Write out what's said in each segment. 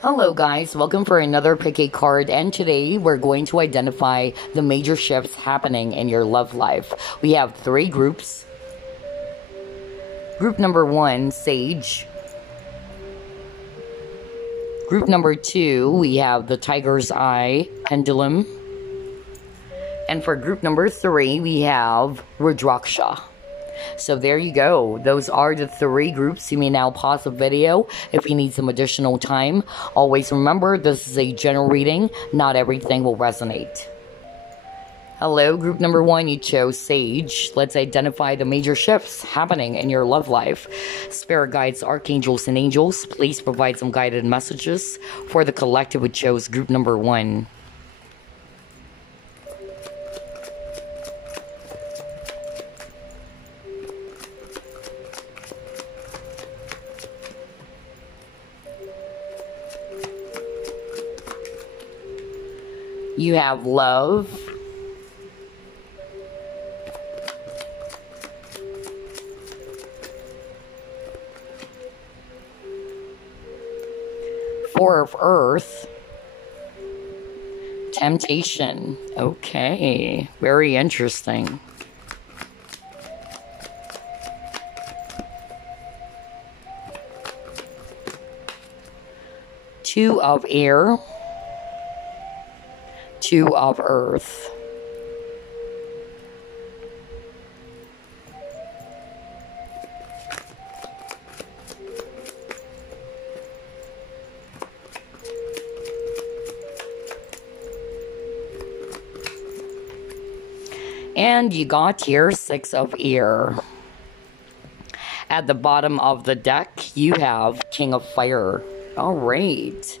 Hello guys, welcome for another pick a card, and today we're going to identify the major shifts happening in your love life. We have three groups. Group number 1, Sage. Group number 2, we have the Tiger's Eye, Pendulum. And for group number 3, we have Rudraksha. So there you go. Those are the three groups. You may now pause the video if you need some additional time. Always remember, this is a general reading. Not everything will resonate. Hello, group number 1, you chose Sage. Let's identify the major shifts happening in your love life. Spirit guides, archangels, and angels, please provide some guided messages for the collective who chose group number 1. You have love, Four of Earth, temptation. Okay, very interesting. Two of Air, Two of Earth. And you got here 6 of Air. At the bottom of the deck, you have King of Fire. All right.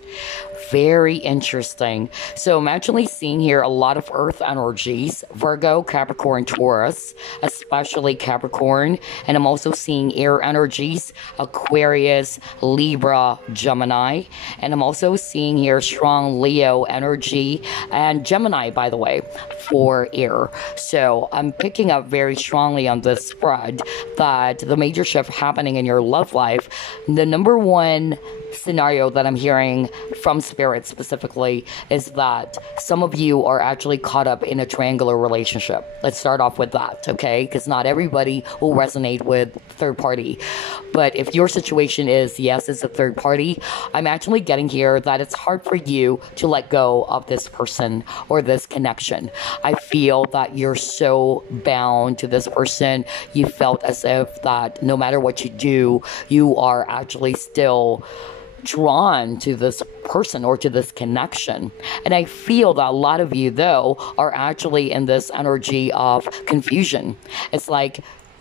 Very interesting. So I'm actually seeing here a lot of earth energies, Virgo, Capricorn, Taurus, especially Capricorn. And I'm also seeing air energies, Aquarius, Libra, Gemini. And I'm also seeing here strong Leo energy and Gemini, by the way, for air. So I'm picking up very strongly on this spread that the major shift happening in your love life, the number one scenario that I'm hearing from Spirit specifically is that some of you are actually caught up in a triangular relationship. Let's start off with that, okay? Because not everybody will resonate with third party. But if your situation is, yes, it's a third party, I'm actually getting here that it's hard for you to let go of this person or this connection. I feel that you're so bound to this person. You felt as if that no matter what you do, you are actually still drawn to this person or to this connection. And I feel that a lot of you, though, are actually in this energy of confusion. It's like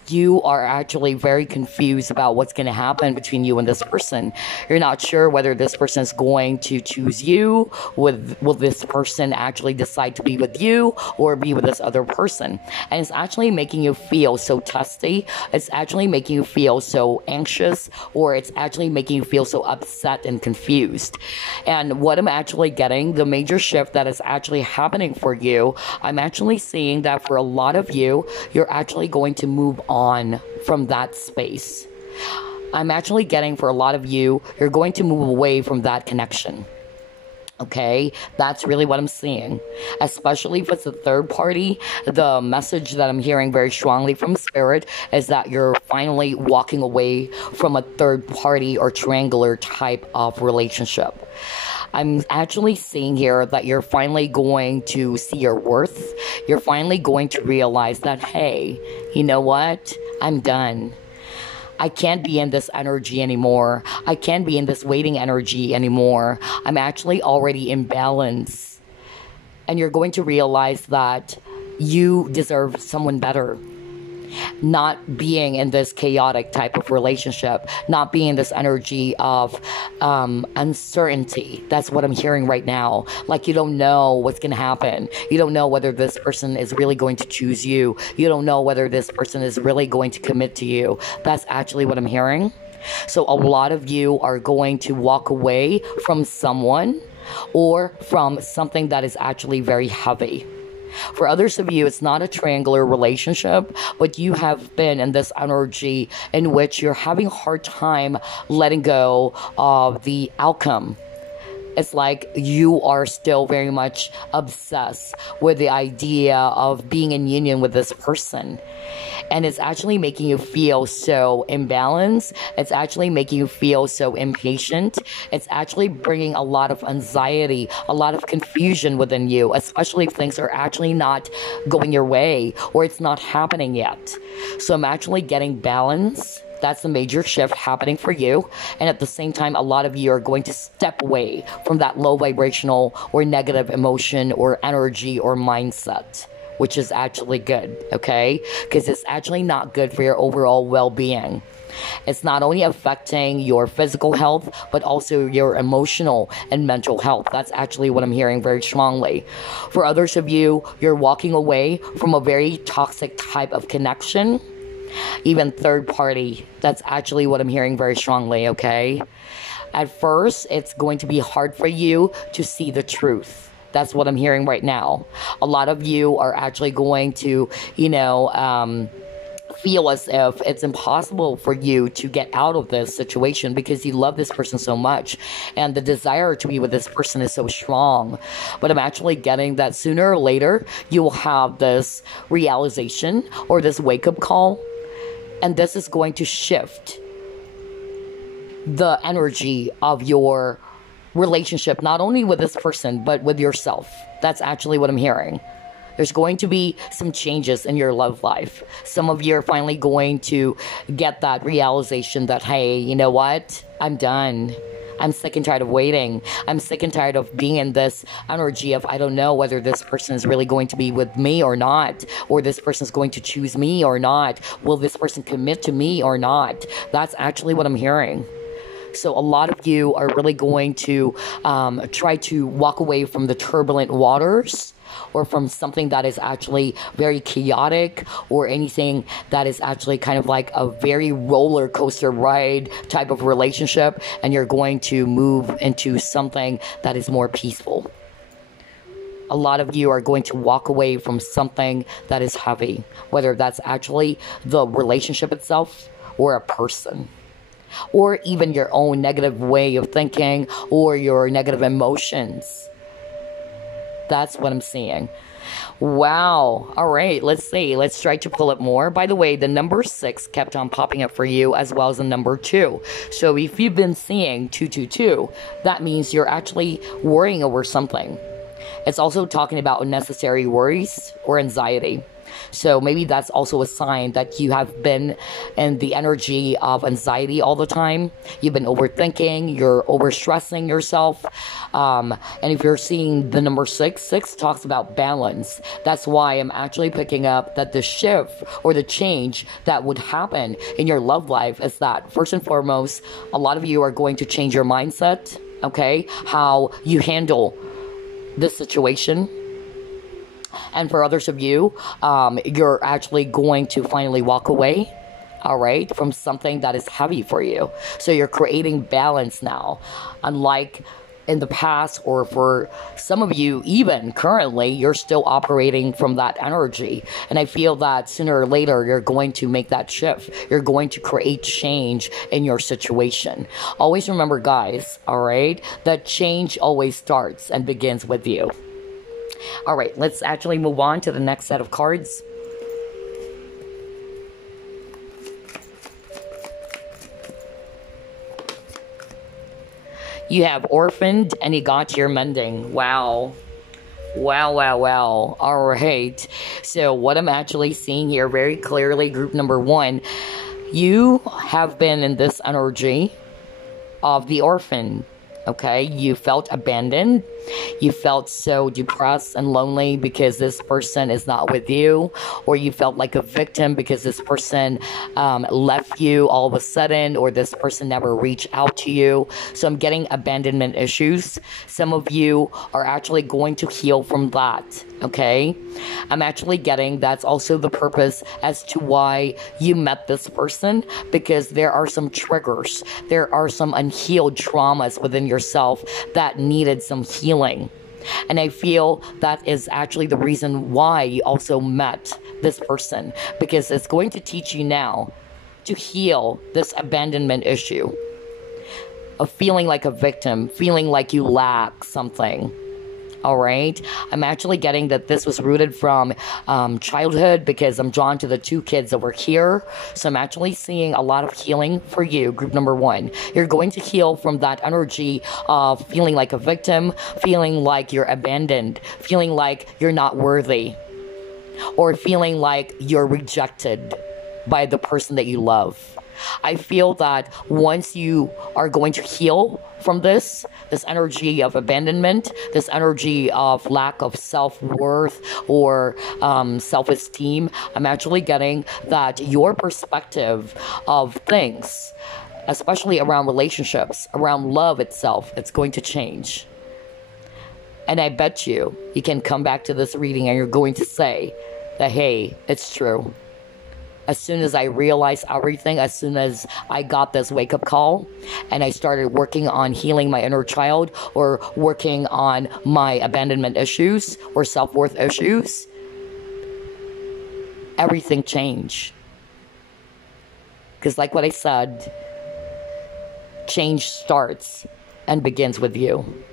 you are actually very confused about what's going to happen between you and this person. You're not sure whether this person is going to choose you. Will this person actually decide to be with you or be with this other person? And it's actually making you feel so testy. It's actually making you feel so anxious, or it's actually making you feel so upset and confused. And what I'm actually getting, the major shift that is actually happening for you, I'm actually seeing that for a lot of you, you're actually going to move on from that space. I'm actually getting for a lot of you, you're going to move away from that connection. Okay, that's really what I'm seeing. Especially if it's a third party, the message that I'm hearing very strongly from Spirit is that you're finally walking away from a third party or triangular type of relationship. I'm actually seeing here that you're finally going to see your worth. You're finally going to realize that, hey, you know what? I'm done. I can't be in this energy anymore. I can't be in this waiting energy anymore. I'm actually already in balance. And you're going to realize that you deserve someone better. Not being in this chaotic type of relationship, not being in this energy of uncertainty. That's what I'm hearing right now. Like you don't know what's going to happen. You don't know whether this person is really going to choose you. You don't know whether this person is really going to commit to you. That's actually what I'm hearing. So a lot of you are going to walk away from someone or from something that is actually very heavy. For others of you, it's not a triangular relationship, but you have been in this energy in which you're having a hard time letting go of the outcome It's like you are still very much obsessed with the idea of being in union with this person. And it's actually making you feel so imbalanced. It's actually making you feel so impatient. It's actually bringing a lot of anxiety, a lot of confusion within you, especially if things are actually not going your way or it's not happening yet. So I'm actually getting balance. That's the major shift happening for you. And at the same time, a lot of you are going to step away from that low vibrational or negative emotion or energy or mindset, which is actually good, okay? Because it's actually not good for your overall well-being. It's not only affecting your physical health, but also your emotional and mental health. That's actually what I'm hearing very strongly. For others of you, you're walking away from a very toxic type of connection, even third party. That's actually what I'm hearing very strongly, okay? At first, it's going to be hard for you to see the truth. That's what I'm hearing right now. A lot of you are actually going to, feel as if it's impossible for you to get out of this situation because you love this person so much and the desire to be with this person is so strong. But I'm actually getting that sooner or later you will have this realization or this wake-up call, and this is going to shift the energy of your relationship, not only with this person but with yourself. That's actually what I'm hearing. There's going to be some changes in your love life. Some of you are finally going to get that realization that, hey, you know what? I'm done. I'm sick and tired of waiting. I'm sick and tired of being in this energy of, I don't know whether this person is really going to be with me or not, or this person is going to choose me or not. Will this person commit to me or not? That's actually what I'm hearing. So a lot of you are really going to try to walk away from the turbulent waters, or from something that is actually very chaotic, or anything that is actually kind of like a very roller coaster ride type of relationship, and you're going to move into something that is more peaceful. A lot of you are going to walk away from something that is heavy, whether that's actually the relationship itself or a person, or even your own negative way of thinking or your negative emotions. That's what I'm seeing. Wow. All right. Let's see. Let's try to pull up more. By the way, the number 6 kept on popping up for you, as well as the number 2. So if you've been seeing 222, that means you're actually worrying over something. It's also talking about unnecessary worries or anxiety. So maybe that's also a sign that you have been in the energy of anxiety all the time. You've been overthinking, you're overstressing yourself. And if you're seeing the number 6, 6 talks about balance. That's why I'm actually picking up that the shift or the change that would happen in your love life is that, first and foremost, a lot of you are going to change your mindset, okay? How you handle this situation. And for others of you, you're actually going to finally walk away, all right, from something that is heavy for you. So you're creating balance now. Unlike in the past, or for some of you, even currently, you're still operating from that energy. And I feel that sooner or later, you're going to make that shift. You're going to create change in your situation. Always remember, guys, all right, that change always starts and begins with you. All right, let's actually move on to the next set of cards. You have orphaned and you got your mending. Wow. Wow, wow, wow. All right. So what I'm actually seeing here very clearly, group number 1, you have been in this energy of the orphan. Okay, you felt abandoned. You felt so depressed and lonely because this person is not with you, or you felt like a victim because this person left you all of a sudden, or this person never reached out to you. So I'm getting abandonment issues. Some of you are actually going to heal from that. Okay, I'm actually getting that's also the purpose as to why you met this person, because there are some triggers, there are some unhealed traumas within yourself that needed some healing. And I feel that is actually the reason why you also met this person, because it's going to teach you now to heal this abandonment issue. of feeling like a victim, feeling like you lack something. All right. I'm actually getting that this was rooted from childhood, because I'm drawn to the two kids over here. So I'm actually seeing a lot of healing for you, group number 1. You're going to heal from that energy of feeling like a victim, feeling like you're abandoned, feeling like you're not worthy, or feeling like you're rejected by the person that you love. I feel that once you are going to heal from this energy of abandonment, this energy of lack of self-worth or self-esteem, I'm actually getting that your perspective of things, especially around relationships, around love itself, it's going to change. And I bet you can come back to this reading and you're going to say that, hey, it's true. As soon as I realized everything, as soon as I got this wake-up call and I started working on healing my inner child, or working on my abandonment issues or self-worth issues, everything changed. Because like what I said, change starts and begins with you.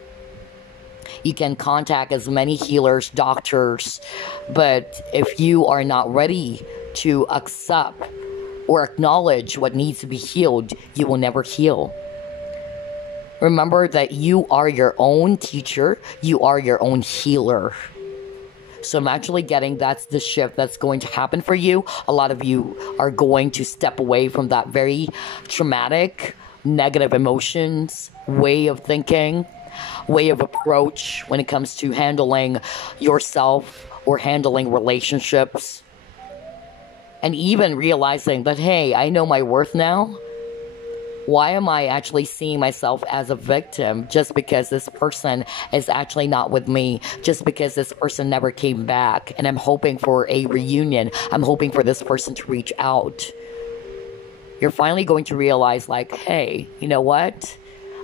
You can contact as many healers, doctors, but if you are not ready to accept or acknowledge what needs to be healed, you will never heal. Remember that you are your own teacher, you are your own healer. So I'm actually getting that's the shift that's going to happen for you. A lot of you are going to step away from that very traumatic, negative emotions, way of thinking, way of approach when it comes to handling yourself or handling relationships. And even realizing that, hey, I know my worth now. Why am I actually seeing myself as a victim just because this person is actually not with me, just because this person never came back, and I'm hoping for a reunion. I'm hoping for this person to reach out. You're finally going to realize, like, hey, you know what?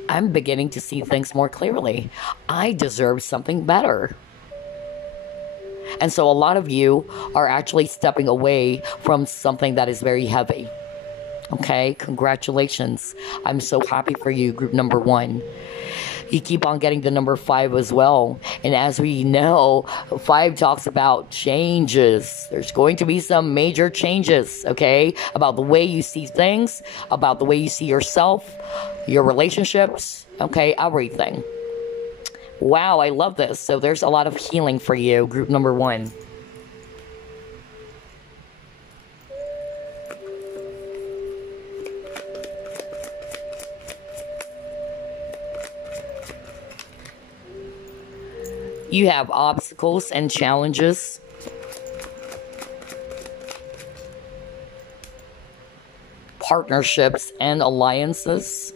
I'm beginning to see things more clearly. I deserve something better. And so a lot of you are actually stepping away from something that is very heavy. Okay, congratulations. I'm so happy for you, group number 1. You keep on getting the number 5 as well. And as we know, 5 talks about changes. There's going to be some major changes, okay? About the way you see things, about the way you see yourself, your relationships, okay? Everything. Wow, I love this. So there's a lot of healing for you, group number 1. You have obstacles and challenges. Partnerships and alliances.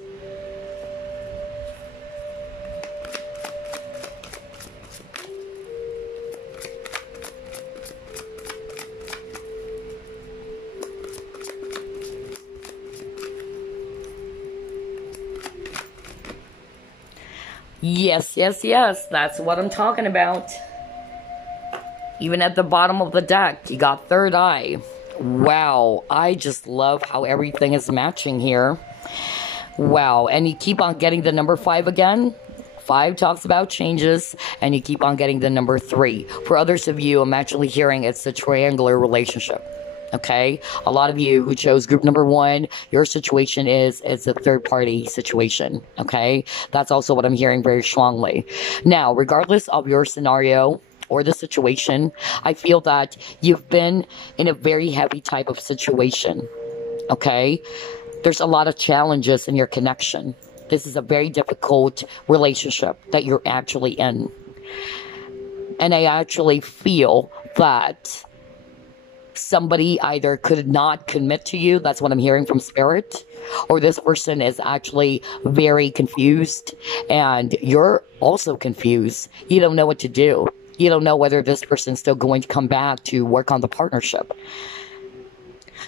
Yes, yes, yes. That's what I'm talking about. Even at the bottom of the deck, you got third eye. Wow, I just love how everything is matching here. Wow, and you keep on getting the number 5 again. 5 talks about changes, and you keep on getting the number 3. For others of you, I'm actually hearing it's a triangular relationship. Okay, a lot of you who chose group number 1, your situation is a third-party situation. Okay, that's also what I'm hearing very strongly. Now, regardless of your scenario or the situation, I feel that you've been in a very heavy type of situation. Okay, there's a lot of challenges in your connection. This is a very difficult relationship that you're actually in. And I actually feel that somebody either could not commit to you, that's what I'm hearing from Spirit, or this person is actually very confused, and you're also confused. You don't know what to do. You don't know whether this person's still going to come back to work on the partnership.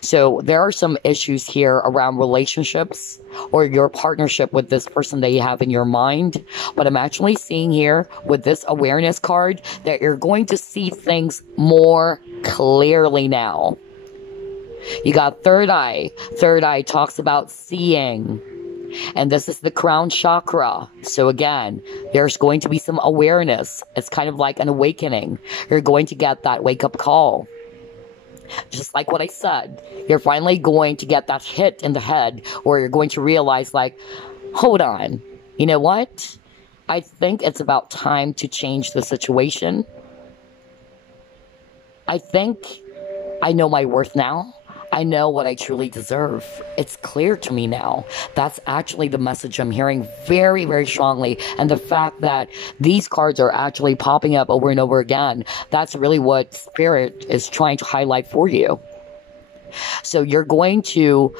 So there are some issues here around relationships or your partnership with this person that you have in your mind. But I'm actually seeing here with this awareness card that you're going to see things more clearly now. You got third eye. Third eye talks about seeing. And this is the crown chakra. So again, there's going to be some awareness. It's kind of like an awakening. You're going to get that wake-up call. Just like what I said, you're finally going to get that hit in the head, or you're going to realize, like, hold on, you know what? I think it's about time to change the situation. I think I know my worth now. I know what I truly deserve. It's clear to me now. That's actually the message I'm hearing very, very strongly. And the fact that these cards are actually popping up over and over again, that's really what Spirit is trying to highlight for you. So you're going to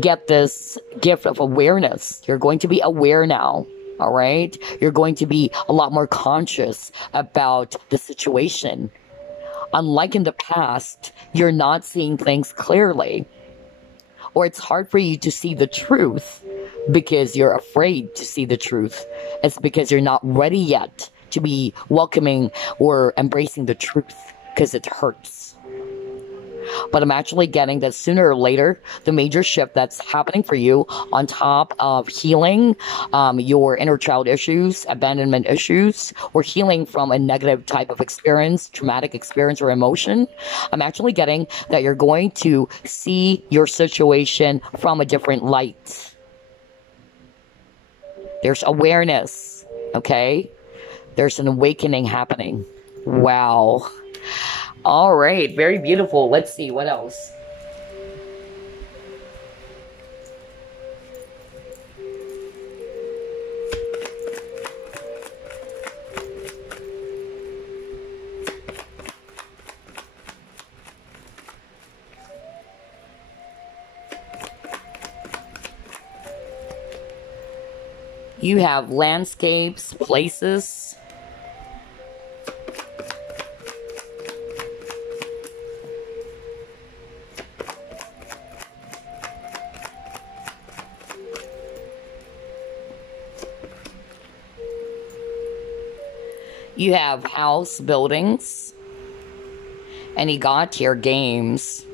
get this gift of awareness. You're going to be aware now. All right? You're going to be a lot more conscious about the situation. Unlike in the past, you're not seeing things clearly. Or it's hard for you to see the truth because you're afraid to see the truth. It's because you're not ready yet to be welcoming or embracing the truth because it hurts. But I'm actually getting that sooner or later, the major shift that's happening for you, on top of healing your inner child issues, abandonment issues, or healing from a negative type of experience, traumatic experience or emotion, I'm actually getting that you're going to see your situation from a different light. There's awareness, okay? There's an awakening happening. Wow. All right, very beautiful. Let's see, what else? You have landscapes, places. You have house, buildings, and you got your games.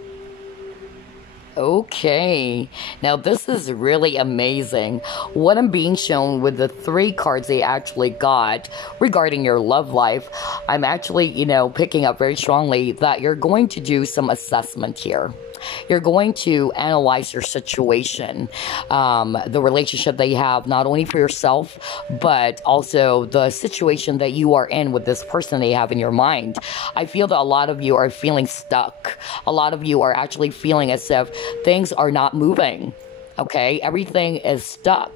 Okay, now this is really amazing. What I'm being shown with the 3 cards they actually got regarding your love life, I'm actually, picking up very strongly that you're going to do some assessment here. You're going to analyze your situation, the relationship that you have, not only for yourself, but also the situation that you are in with this person that you have in your mind. I feel that a lot of you are feeling stuck. A lot of you are actually feeling as if things are not moving. Okay, everything is stuck.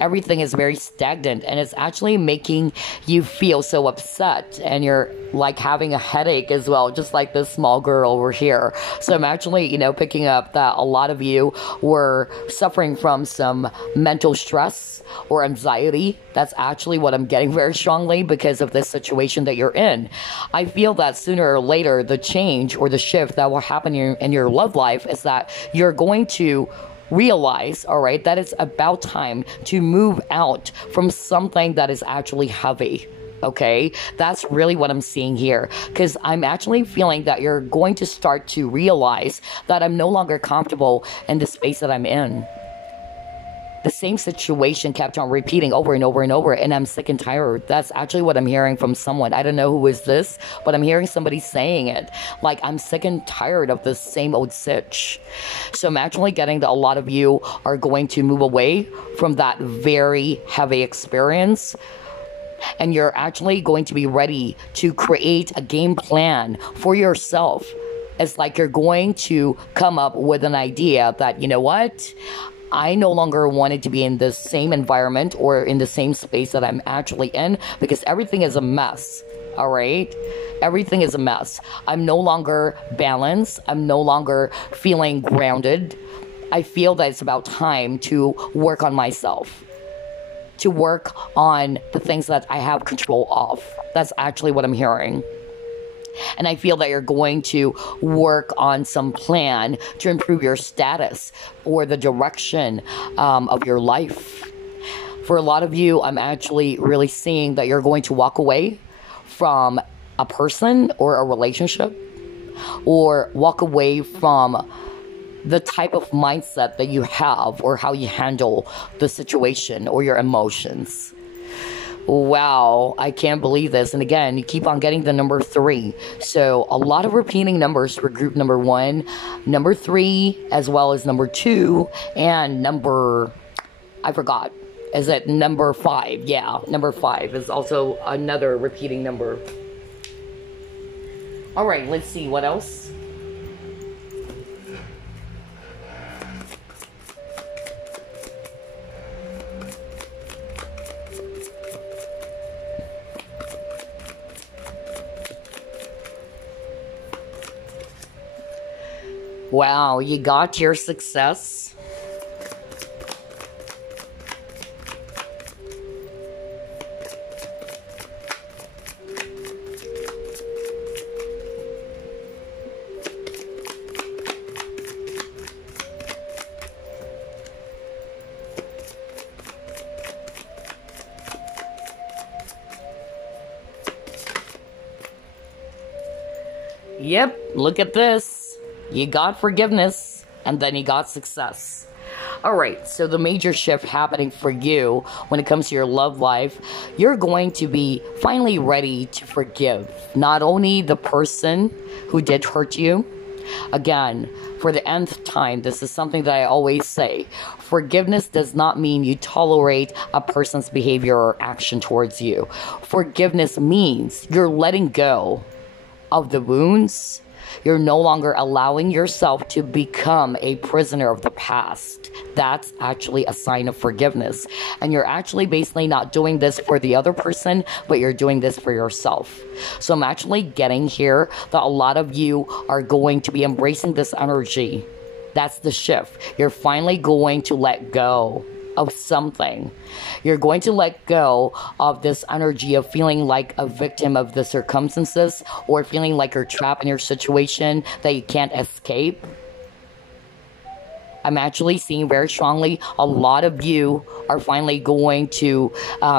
Everything is very stagnant, and it's actually making you feel so upset, and you're like having a headache as well, just like this small girl over here. So I'm actually, picking up that a lot of you were suffering from some mental stress or anxiety. That's actually what I'm getting very strongly because of this situation that you're in. I feel that sooner or later, the change or the shift that will happen in your love life is that you're going to realize, all right, that it's about time to move out from something that is actually heavy. Okay, that's really what I'm seeing here, because I'm actually feeling that you're going to start to realize that I'm no longer comfortable in the space that I'm in. The same situation kept on repeating over and over and over, and I'm sick and tired. That's actually what I'm hearing from someone. I don't know who is this, but I'm hearing somebody saying it. Like, I'm sick and tired of this same old sitch. So I'm actually getting that a lot of you are going to move away from that very heavy experience, and you're actually going to be ready to create a game plan for yourself. It's like you're going to come up with an idea that, you know what? I no longer wanted to be in the same environment or in the same space that I'm actually in, because everything is a mess. All right? Everything is a mess. I'm no longer balanced. I'm no longer feeling grounded. I feel that it's about time to work on myself, to work on the things that I have control of. That's actually what I'm hearing. And I feel that you're going to work on some plan to improve your status or the direction of your life. For a lot of you, I'm actually really seeing that you're going to walk away from a person or a relationship, or walk away from the type of mindset that you have or how you handle the situation or your emotions. Wow, I can't believe this. And again, you keep on getting the number 3. So a lot of repeating numbers for group number 1, number 3, as well as number 2, and number, I forgot. Is it number 5? Yeah, number 5 is also another repeating number. All right, let's see what else. Wow, you got your success. Yep, look at this. You got forgiveness, and then you got success. Alright, so the major shift happening for you when it comes to your love life, you're going to be finally ready to forgive not only the person who did hurt you. Again, for the nth time, this is something that I always say. Forgiveness does not mean you tolerate a person's behavior or action towards you. Forgiveness means you're letting go of the wounds. You're no longer allowing yourself to become a prisoner of the past. That's actually a sign of forgiveness. And you're actually basically not doing this for the other person, but you're doing this for yourself. So I'm actually getting here that a lot of you are going to be embracing this energy. That's the shift. You're finally going to let go of something. You're going to let go of this energy of feeling like a victim of the circumstances or feeling like you're trapped in your situation that you can't escape. I'm actually seeing very strongly a lot of you are finally going to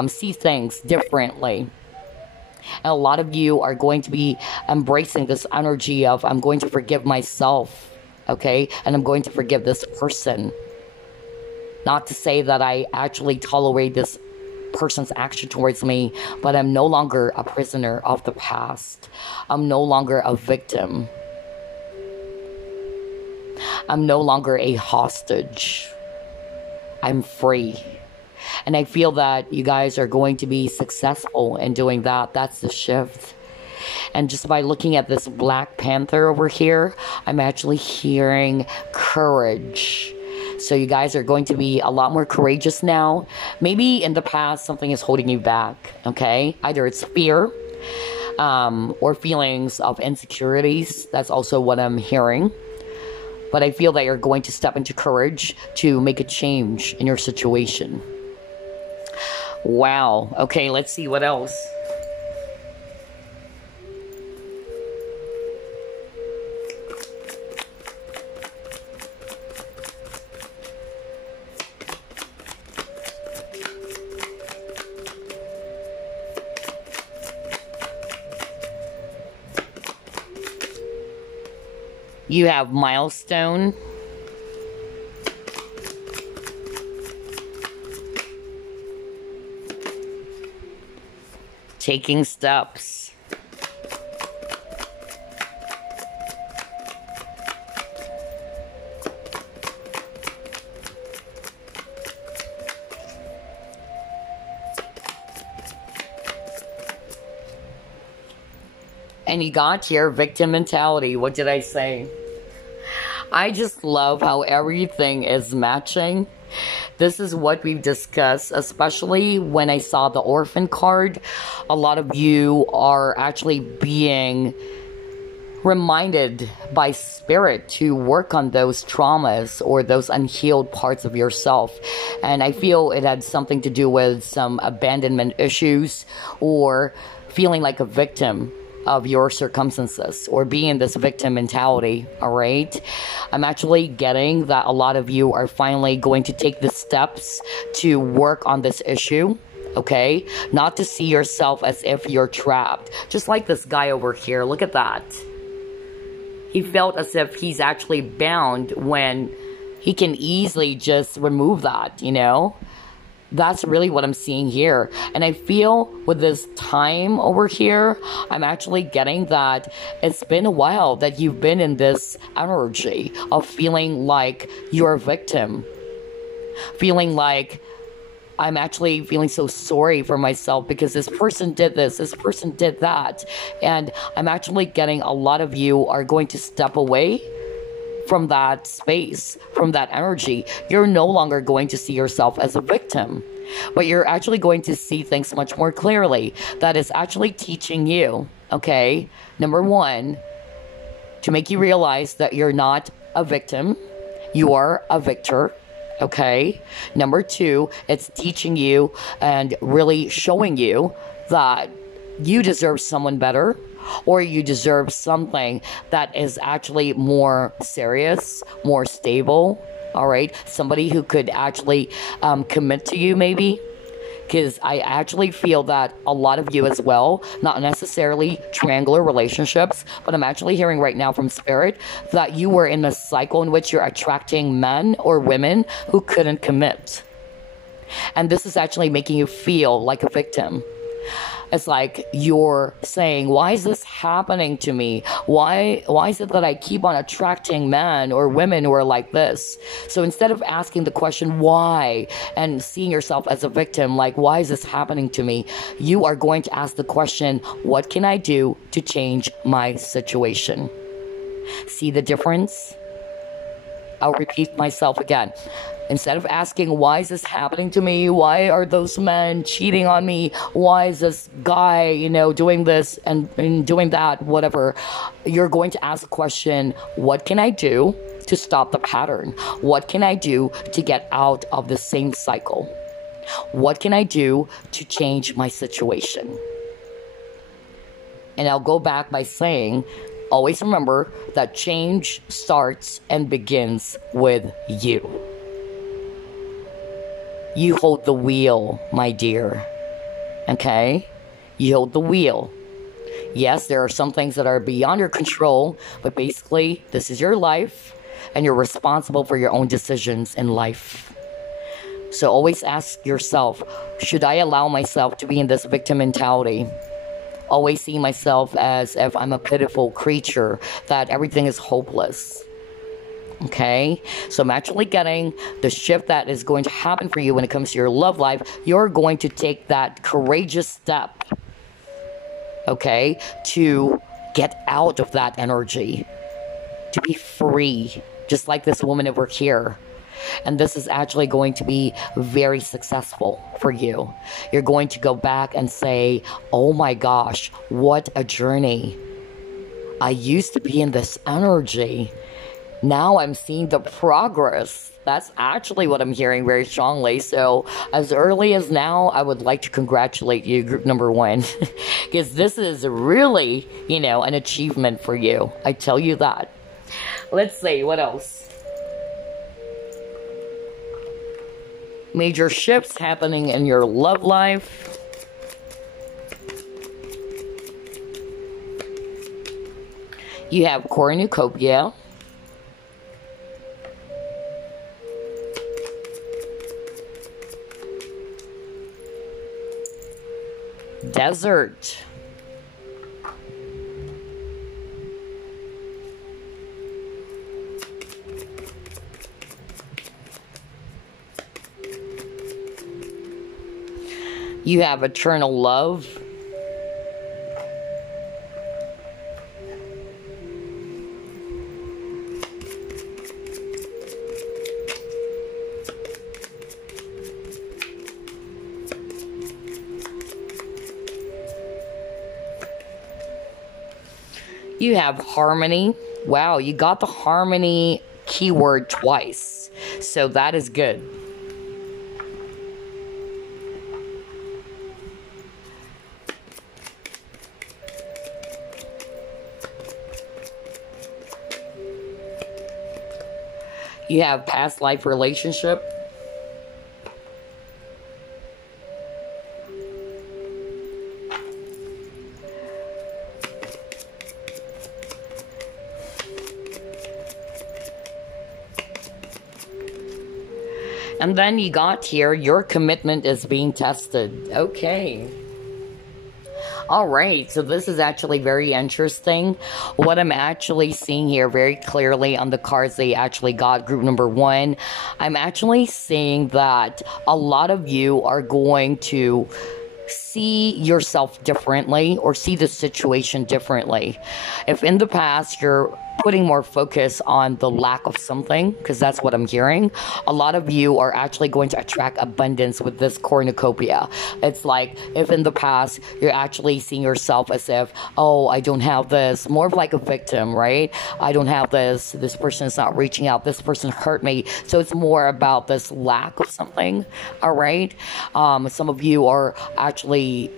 see things differently. And a lot of you are going to be embracing this energy of I'm going to forgive myself, okay? And I'm going to forgive this person. Not to say that I actually tolerate this person's action towards me, but I'm no longer a prisoner of the past. I'm no longer a victim. I'm no longer a hostage. I'm free. And I feel that you guys are going to be successful in doing that. That's the shift. And just by looking at this Black Panther over here, I'm actually hearing courage. So you guys are going to be a lot more courageous now. Maybe in the past, something is holding you back, okay? Either it's fear or feelings of insecurities. That's also what I'm hearing. But I feel that you're going to step into courage to make a change in your situation. Wow. Okay, let's see what else. You have milestone. Taking steps. And you got your victim mentality. What did I say? I just love how everything is matching. This is what we've discussed, especially when I saw the orphan card. A lot of you are actually being reminded by spirit to work on those traumas or those unhealed parts of yourself. And I feel it had something to do with some abandonment issues or feeling like a victim of your circumstances or being in this victim mentality. All right, I'm actually getting that a lot of you are finally going to take the steps to work on this issue. Okay, not to see yourself as if you're trapped, just like this guy over here. Look at that. He felt as if he's actually bound when he can easily just remove that, you know? That's really what I'm seeing here. And I feel with this time over here, I'm actually getting that it's been a while that you've been in this energy of feeling like you're a victim. Feeling like I'm actually feeling so sorry for myself because this person did this, this person did that. And I'm actually getting a lot of you are going to step away from that space, from that energy. You're no longer going to see yourself as a victim, but you're actually going to see things much more clearly. That is actually teaching you, okay, number one, to make you realize that you're not a victim, you are a victor. Okay. Number two, it's teaching you and really showing you that you deserve someone better, or you deserve something that is actually more serious, more stable. All right. Somebody who could actually commit to you, maybe. Because I actually feel that a lot of you as well, not necessarily triangular relationships, but I'm actually hearing right now from Spirit that you were in a cycle in which you're attracting men or women who couldn't commit. And this is actually making you feel like a victim. It's like you're saying, why is this happening to me? Why is it that I keep on attracting men or women who are like this? So instead of asking the question why and seeing yourself as a victim, like why is this happening to me? You are going to ask the question, what can I do to change my situation? See the difference? I'll repeat myself again. Instead of asking, why is this happening to me? Why are those men cheating on me? Why is this guy, you know, doing this and doing that, whatever? You're going to ask the question, what can I do to stop the pattern? What can I do to get out of the same cycle? What can I do to change my situation? And I'll go back by saying, always remember that change starts and begins with you. You hold the wheel, my dear. Okay? You hold the wheel. Yes, there are some things that are beyond your control, but basically, this is your life, and you're responsible for your own decisions in life. So always ask yourself, should I allow myself to be in this victim mentality? Always see myself as if I'm a pitiful creature, that everything is hopeless. Okay, so I'm actually getting the shift that is going to happen for you when it comes to your love life. You're going to take that courageous step, okay, to get out of that energy, to be free, just like this woman over here. And this is actually going to be very successful for you. You're going to go back and say, oh my gosh, what a journey. I used to be in this energy. Now I'm seeing the progress. That's actually what I'm hearing very strongly. So as early as now, I would like to congratulate you, group number one. Because this is really, you know, an achievement for you. I tell you that. Let's see, what else? Major shifts happening in your love life. You have cornucopia. Desert. You have eternal love. You have harmony. Wow, you got the harmony keyword twice. So that is good. You have past life relationship. And then you got here, your commitment is being tested. Okay. All right, so this is actually very interesting. What I'm actually seeing here very clearly on the cards they actually got, group number 1, I'm actually seeing that a lot of you are going to see yourself differently or see the situation differently. If in the past you're putting more focus on the lack of something, because that's what I'm hearing, a lot of you are actually going to attract abundance with this cornucopia. It's like if in the past you're actually seeing yourself as if, oh, I don't have this, more of like a victim, right? I don't have this person is not reaching out, this person hurt me. So it's more about this lack of something. All right, some of you are actually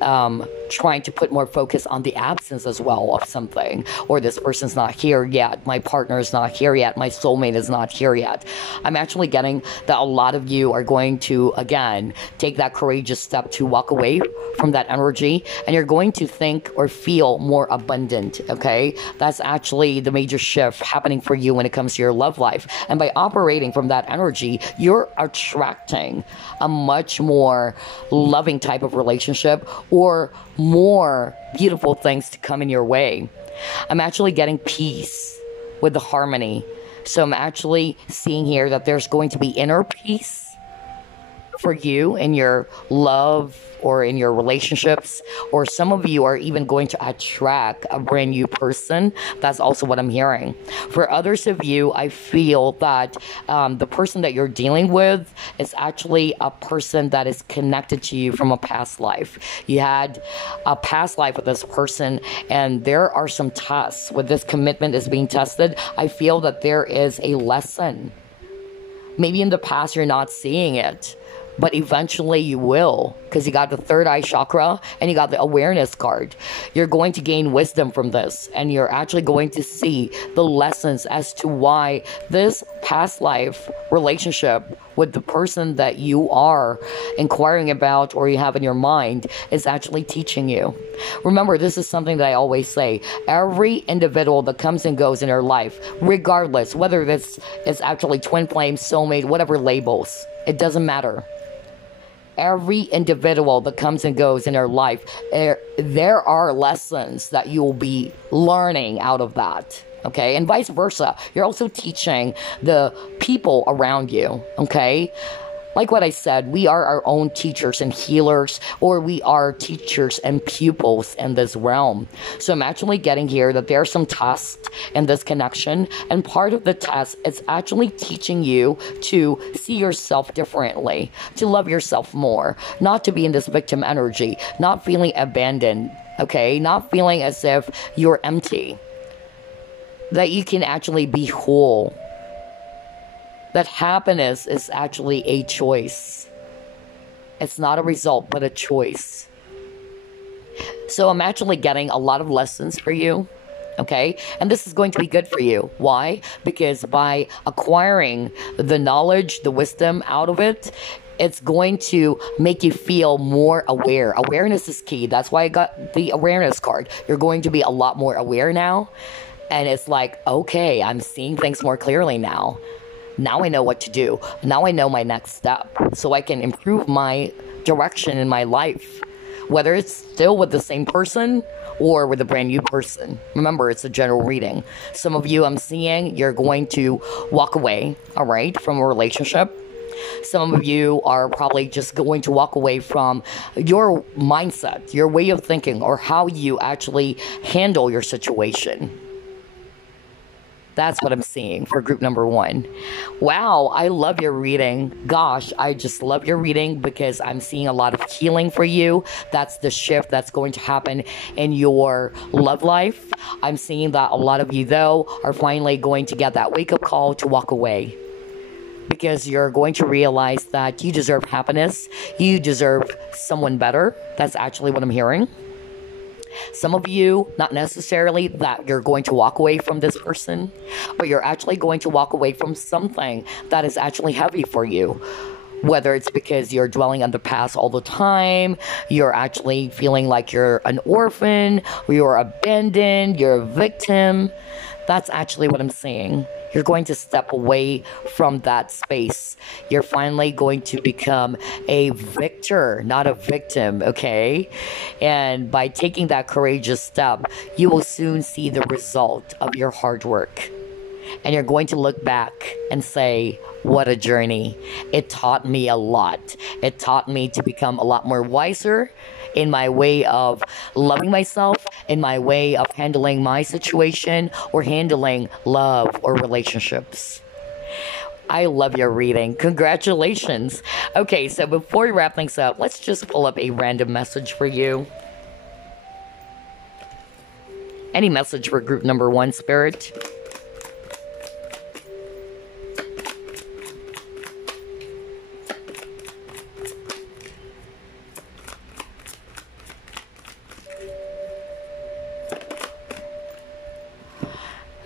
trying to put more focus on the absence as well of something, or this person's not here yet, my partner is not here yet, my soulmate is not here yet. I'm actually getting that a lot of you are going to, again, take that courageous step to walk away from that energy, and you're going to think or feel more abundant. Okay, that's actually the major shift happening for you when it comes to your love life. And by operating from that energy, you're attracting a much more loving type of relationship, or more beautiful things to come in your way. I'm actually getting peace with the harmony. So I'm actually seeing here that there's going to be inner peace for you in your love or in your relationships, or some of you are even going to attract a brand new person. That's also what I'm hearing. For others of you, I feel that the person that you're dealing with is actually a person that is connected to you from a past life. You had a past life with this person, and there are some tests. With this commitment is being tested, I feel that there is a lesson. Maybe in the past you're not seeing it, but eventually you will, because you got the third eye chakra and you got the awareness card. You're going to gain wisdom from this, and you're actually going to see the lessons as to why this past life relationship with the person that you are inquiring about or you have in your mind is actually teaching you. Remember, this is something that I always say. Every individual that comes and goes in your life, regardless whether this is actually twin flame, soulmate, whatever labels, it doesn't matter. Every individual that comes and goes in their life, there are lessons that you will be learning out of that. Okay, and vice versa. You're also teaching the people around you. Okay, like what I said, we are our own teachers and healers, or we are teachers and pupils in this realm. So I'm actually getting here that there are some tests in this connection, and part of the test is actually teaching you to see yourself differently, to love yourself more, not to be in this victim energy, not feeling abandoned, okay, not feeling as if you're empty, that you can actually be whole. That happiness is actually a choice. It's not a result, but a choice. So I'm actually getting a lot of lessons for you, okay? And this is going to be good for you. Why? Because by acquiring the knowledge, the wisdom out of it, it's going to make you feel more aware. Awareness is key. That's why I got the awareness card. You're going to be a lot more aware now. And it's like, okay, I'm seeing things more clearly now. Now I know what to do. Now I know my next step. So I can improve my direction in my life. Whether it's still with the same person or with a brand new person. Remember, it's a general reading. Some of you I'm seeing, you're going to walk away, all right, from a relationship. Some of you are probably just going to walk away from your mindset, your way of thinking, or how you actually handle your situation. That's what I'm seeing for group number 1. Wow, I love your reading. Gosh, I just love your reading because I'm seeing a lot of healing for you. That's the shift that's going to happen in your love life. I'm seeing that a lot of you, though, are finally going to get that wake-up call to walk away. Because you're going to realize that you deserve happiness. You deserve someone better. That's actually what I'm hearing. Some of you, not necessarily that you're going to walk away from this person, but you're actually going to walk away from something that is actually heavy for you. Whether it's because you're dwelling on the past all the time, you're actually feeling like you're an orphan, or you're abandoned, you're a victim. That's actually what I'm saying. You're going to step away from that space. You're finally going to become a victor, not a victim, okay? And by taking that courageous step, you will soon see the result of your hard work. And you're going to look back and say, what a journey. It taught me a lot. It taught me to become a lot more wiser in my way of loving myself, in my way of handling my situation, or handling love or relationships. I love your reading. Congratulations. Okay, so before we wrap things up, let's just pull up a random message for you. Any message for group number 1, Spirit?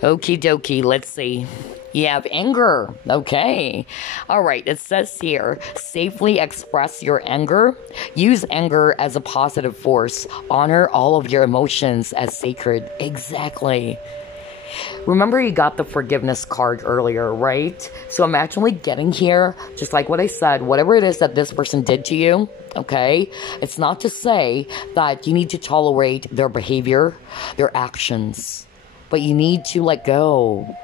Okie dokie, let's see. You have anger. Okay. All right, it says here, safely express your anger. Use anger as a positive force. Honor all of your emotions as sacred. Exactly. Remember you got the forgiveness card earlier, right? So I'm actually getting here, just like what I said, whatever it is that this person did to you, okay? It's not to say that you need to tolerate their behavior, their actions. But you need to let go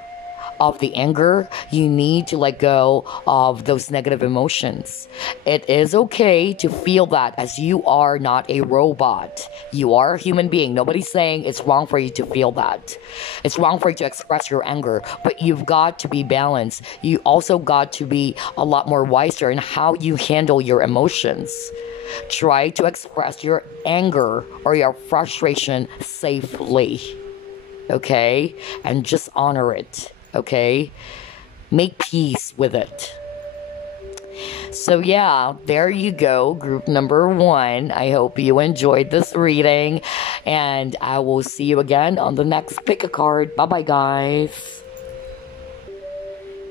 of the anger. You need to let go of those negative emotions. It is okay to feel that, as you are not a robot. You are a human being. Nobody's saying it's wrong for you to feel that. It's wrong for you to express your anger. But you've got to be balanced. You also got to be a lot more wiser in how you handle your emotions. Try to express your anger or your frustration safely. Okay? And just honor it. Okay? Make peace with it. So yeah, there you go, group number 1. I hope you enjoyed this reading, and I will see you again on the next pick a card. Bye-bye, guys.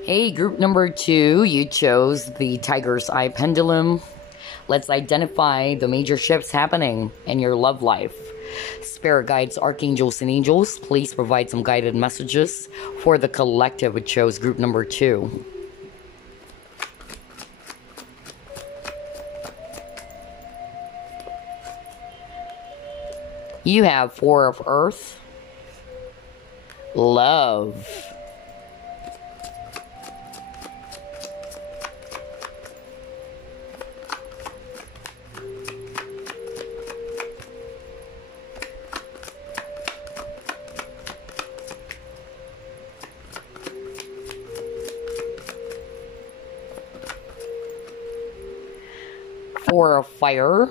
Hey, group number 2, you chose the Tiger's Eye Pendulum. Let's identify the major shifts happening in your love life. Spirit guides, archangels, and angels, please provide some guided messages for the collective, which chose group number 2. You have 4 of Earth, love, for a fire,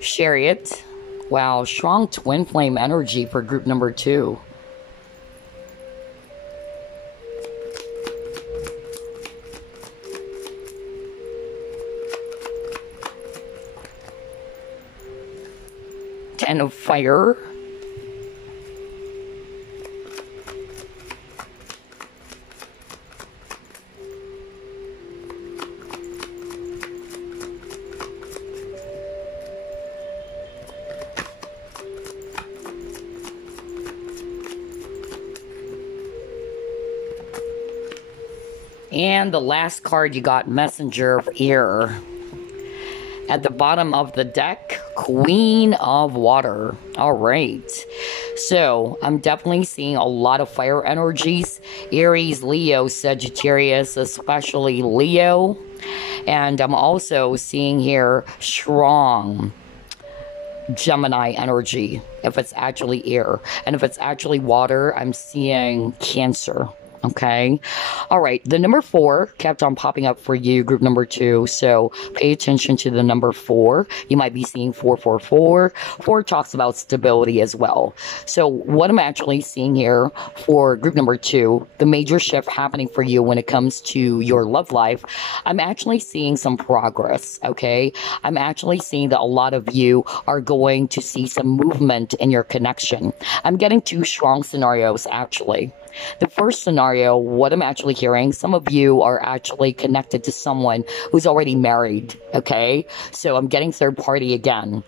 Chariot. Wow, strong twin flame energy for group number 2. Ten of fire. And the last card you got, Messenger of Air. At the bottom of the deck, Queen of Water. All right. So, I'm definitely seeing a lot of fire energies. Aries, Leo, Sagittarius, especially Leo. And I'm also seeing here strong Gemini energy, if it's actually air. And if it's actually water, I'm seeing Cancer. Okay. All right. The number 4 kept on popping up for you, group number 2. So pay attention to the number 4. You might be seeing 444. 4 talks about stability as well. So what I'm actually seeing here for group number 2, the major shift happening for you when it comes to your love life, I'm actually seeing some progress. Okay. I'm actually seeing that a lot of you are going to see some movement in your connection. I'm getting 2 strong scenarios actually. The first scenario, what I'm actually hearing, some of you are actually connected to someone who's already married, okay? So I'm getting third party again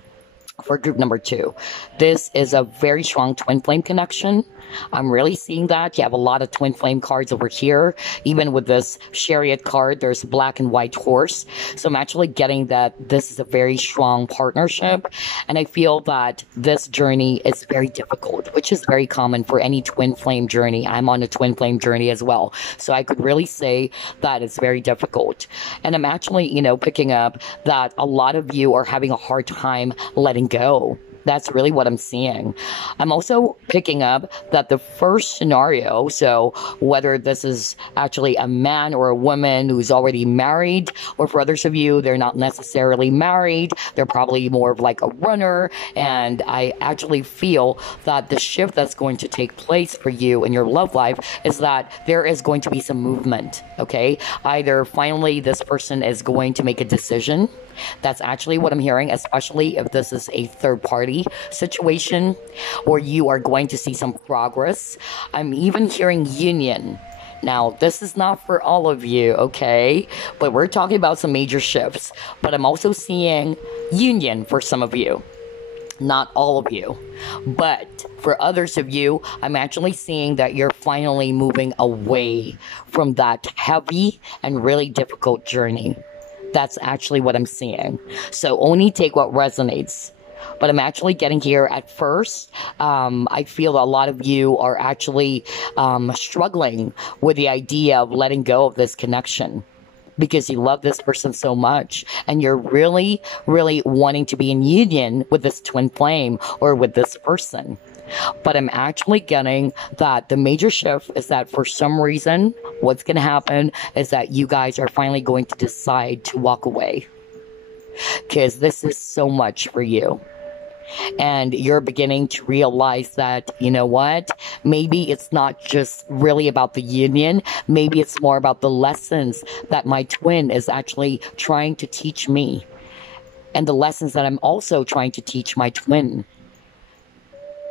for group number 2. This is a very strong twin flame connection. I'm really seeing that. You have a lot of twin flame cards over here. Even with this chariot card, there's black and white horse. So I'm actually getting that this is a very strong partnership. And I feel that this journey is very difficult, which is very common for any twin flame journey. I'm on a twin flame journey as well. So I could really say that it's very difficult. And I'm actually, picking up that a lot of you are having a hard time letting go. That's really what I'm seeing. I'm also picking up that the first scenario, so whether this is actually a man or a woman who's already married, or for others of you, they're not necessarily married, they're probably more of like a runner, and I actually feel that the shift that's going to take place for you in your love life is that there is going to be some movement, okay? Either finally this person is going to make a decision. That's actually what I'm hearing, especially if this is a third party situation, or you are going to see some progress. I'm even hearing union. Now, this is not for all of you, okay? But we're talking about some major shifts. But I'm also seeing union for some of you. Not all of you. But for others of you, I'm actually seeing that you're finally moving away from that heavy and really difficult journey. That's actually what I'm seeing. So only take what resonates. But I'm actually getting here at first. I feel a lot of you are actually struggling with the idea of letting go of this connection because you love this person so much. And you're really, really wanting to be in union with this twin flame or with this person. But I'm actually getting that the major shift is that for some reason, what's going to happen is that you guys are finally going to decide to walk away. Because this is so much for you. And you're beginning to realize that, you know what? Maybe it's not just really about the union. Maybe it's more about the lessons that my twin is actually trying to teach me. And the lessons that I'm also trying to teach my twin.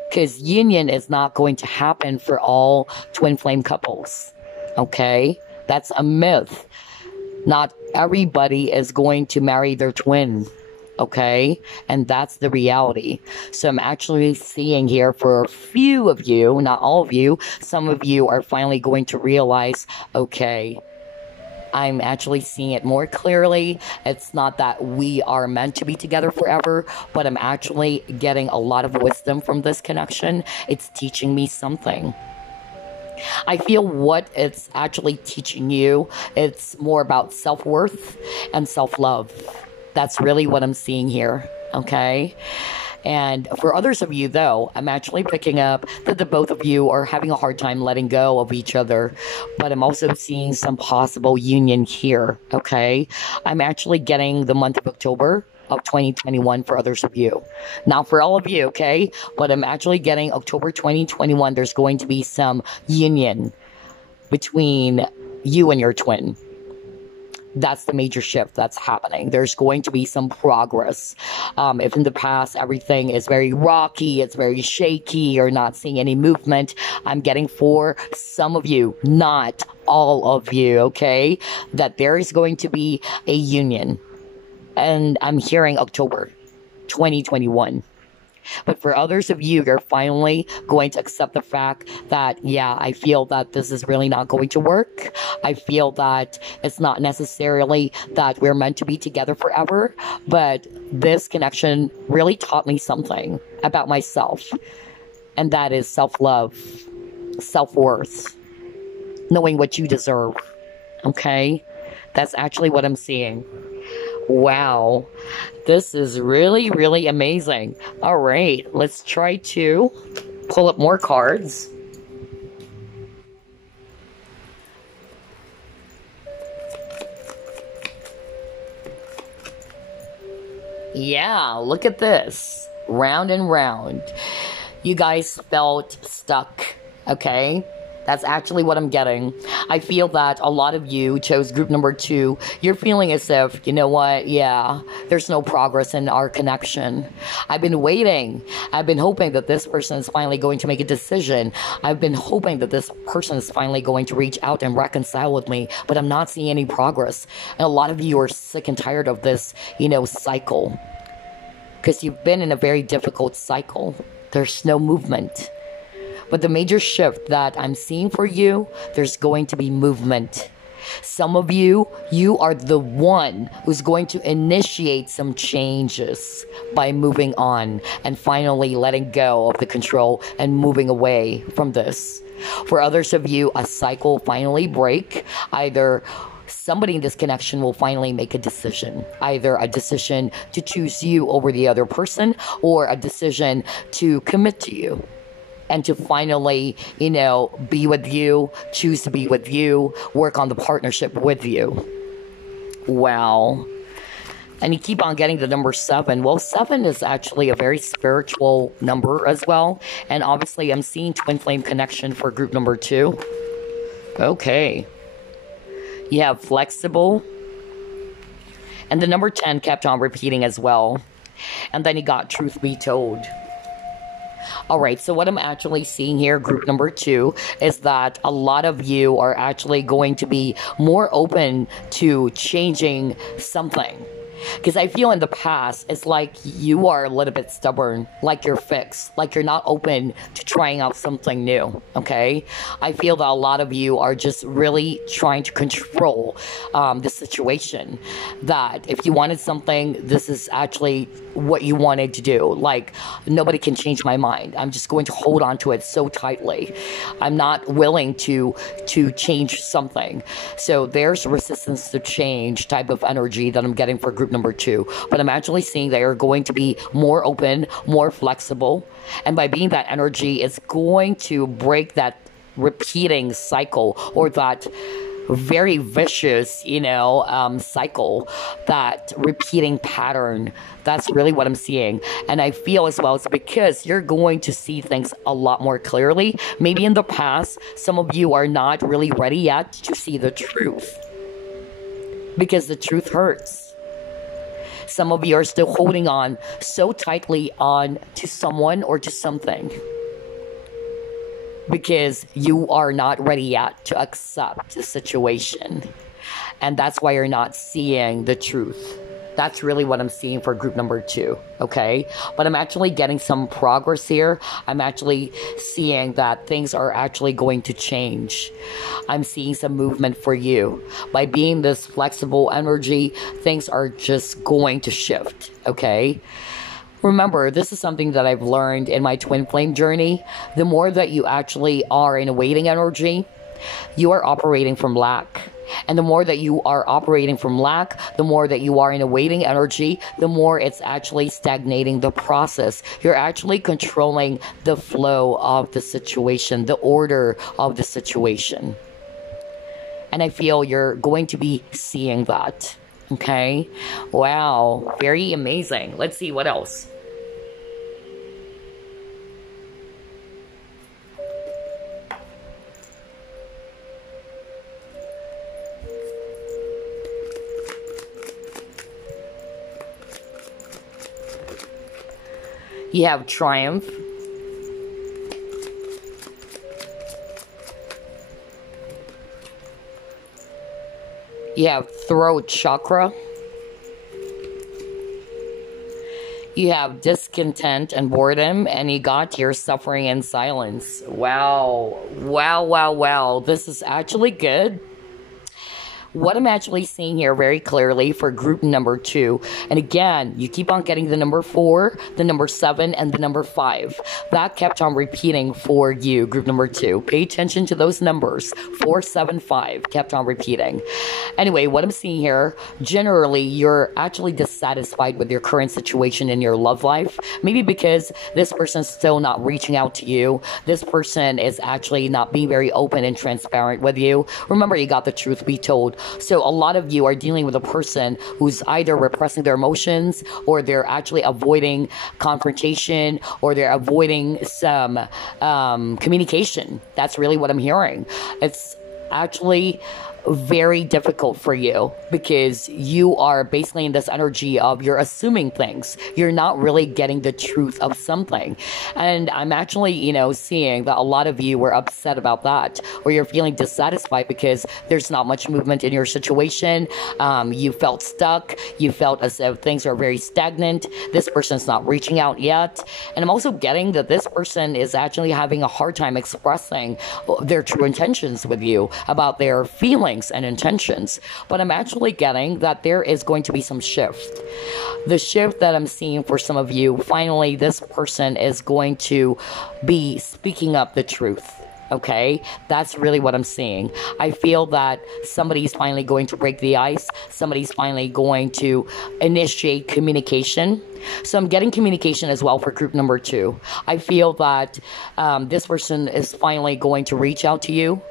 Because union is not going to happen for all twin flame couples. Okay? That's a myth. Not everybody is going to marry their twin. Okay? And that's the reality. So I'm actually seeing here for a few of you, not all of you, some of you are finally going to realize, okay, I'm actually seeing it more clearly. It's not that we are meant to be together forever, but I'm actually getting a lot of wisdom from this connection. It's teaching me something. I feel what it's actually teaching you, it's more about self-worth and self-love. That's really what I'm seeing here, okay? And for others of you, though, I'm actually picking up that the both of you are having a hard time letting go of each other. But I'm also seeing some possible union here, okay? I'm actually getting the month of October of 2021 for others of you. Not for all of you, okay? But I'm actually getting October 2021. There's going to be some union between you and your twin. That's the major shift that's happening. There's going to be some progress. If in the past everything is very rocky, it's very shaky, you're not seeing any movement, I'm getting for some of you, not all of you, okay, that there is going to be a union. And I'm hearing October 2021. But for others of you, you're finally going to accept the fact that, yeah, I feel that this is really not going to work. I feel that it's not necessarily that we're meant to be together forever, but this connection really taught me something about myself. And that is self-love, self-worth, knowing what you deserve. Okay? That's actually what I'm seeing. Wow, this is really, really amazing. All right, let's try to pull up more cards. Yeah, look at this. Round and round. You guys felt stuck, okay? That's actually what I'm getting. I feel that a lot of you chose group number 2. You're feeling as if, you know what, yeah, there's no progress in our connection. I've been waiting. I've been hoping that this person is finally going to make a decision. I've been hoping that this person is finally going to reach out and reconcile with me, but I'm not seeing any progress. And a lot of you are sick and tired of this, cycle. Because you've been in a very difficult cycle. There's no movement. But the major shift that I'm seeing for you, there's going to be movement. Some of you are the one who's going to initiate some changes by moving on and finally letting go of the control and moving away from this. For others of you, a cycle finally break. Either somebody in this connection will finally make a decision. Either a decision to choose you over the other person or a decision to commit to you. And to finally, be with you, choose to be with you, work on the partnership with you. Wow. And you keep on getting the number 7. Well, 7 is actually a very spiritual number as well. And obviously, I'm seeing twin flame connection for group number 2. Okay. You have flexible. And the number 10 kept on repeating as well. And then you got truth be told. Alright, so what I'm actually seeing here, group number 2, is that a lot of you are actually going to be more open to changing something. Because I feel in the past, it's like you are a little bit stubborn, like you're fixed, like you're not open to trying out something new, okay? I feel that a lot of you are just really trying to control the situation. That if you wanted something, this is actually what you wanted to do. Like, nobody can change my mind. I'm just going to hold on to it so tightly. I'm not willing to change something. So there's resistance to change type of energy that I'm getting for group number 2, but I'm actually seeing they are going to be more open, more flexible, and by being that energy, it's going to break that repeating cycle or that very vicious, cycle, that repeating pattern. That's really what I'm seeing. And I feel as well, it's because you're going to see things a lot more clearly. Maybe in the past, some of you are not really ready yet to see the truth, because the truth hurts. Some of you are still holding on so tightly on to someone or to something because you are not ready yet to accept the situation. And that's why you're not seeing the truth. That's really what I'm seeing for group number 2, okay? But I'm actually getting some progress here. I'm actually seeing that things are actually going to change. I'm seeing some movement for you. By being this flexible energy, things are just going to shift, okay? Remember, this is something that I've learned in my twin flame journey. The more that you actually are in a waiting energy, you are operating from lack. And the more that you are operating from lack, the more that you are in a waiting energy, the more it's actually stagnating the process. You're actually controlling the flow of the situation, the order of the situation. And I feel you're going to be seeing that. Okay? Wow. Very amazing. Let's see what else. You have triumph. You have throat chakra. You have discontent and boredom, and you got your suffering and silence. Wow. Wow, wow, wow. This is actually good. What I'm actually seeing here very clearly for group number 2, and again, you keep on getting the number 4, the number 7, and the number 5. That kept on repeating for you, group number 2. Pay attention to those numbers. 4, 7, 5 kept on repeating. Anyway, what I'm seeing here, generally, you're actually dissatisfied with your current situation in your love life. Maybe because this person's still not reaching out to you. This person is actually not being very open and transparent with you. Remember, you got the truth be told. So a lot of you are dealing with a person who's either repressing their emotions, or they're actually avoiding confrontation, or they're avoiding some communication. That's really what I'm hearing. It's actually very difficult for you, because you are basically in this energy of you're assuming things. You're not really getting the truth of something. And I'm actually, seeing that a lot of you were upset about that, or you're feeling dissatisfied because there's not much movement in your situation. You felt stuck. You felt as if things are very stagnant. This person's not reaching out yet. And I'm also getting that this person is actually having a hard time expressing their true intentions with you, about their feelings and intentions. But I'm actually getting that there is going to be some shift. The shift that I'm seeing for some of you, finally this person is going to be speaking up the truth. Okay, that's really what I'm seeing. I feel that somebody's finally going to break the ice. Somebody's finally going to initiate communication. So I'm getting communication as well for group number 2. I feel that this person is finally going to reach out to you.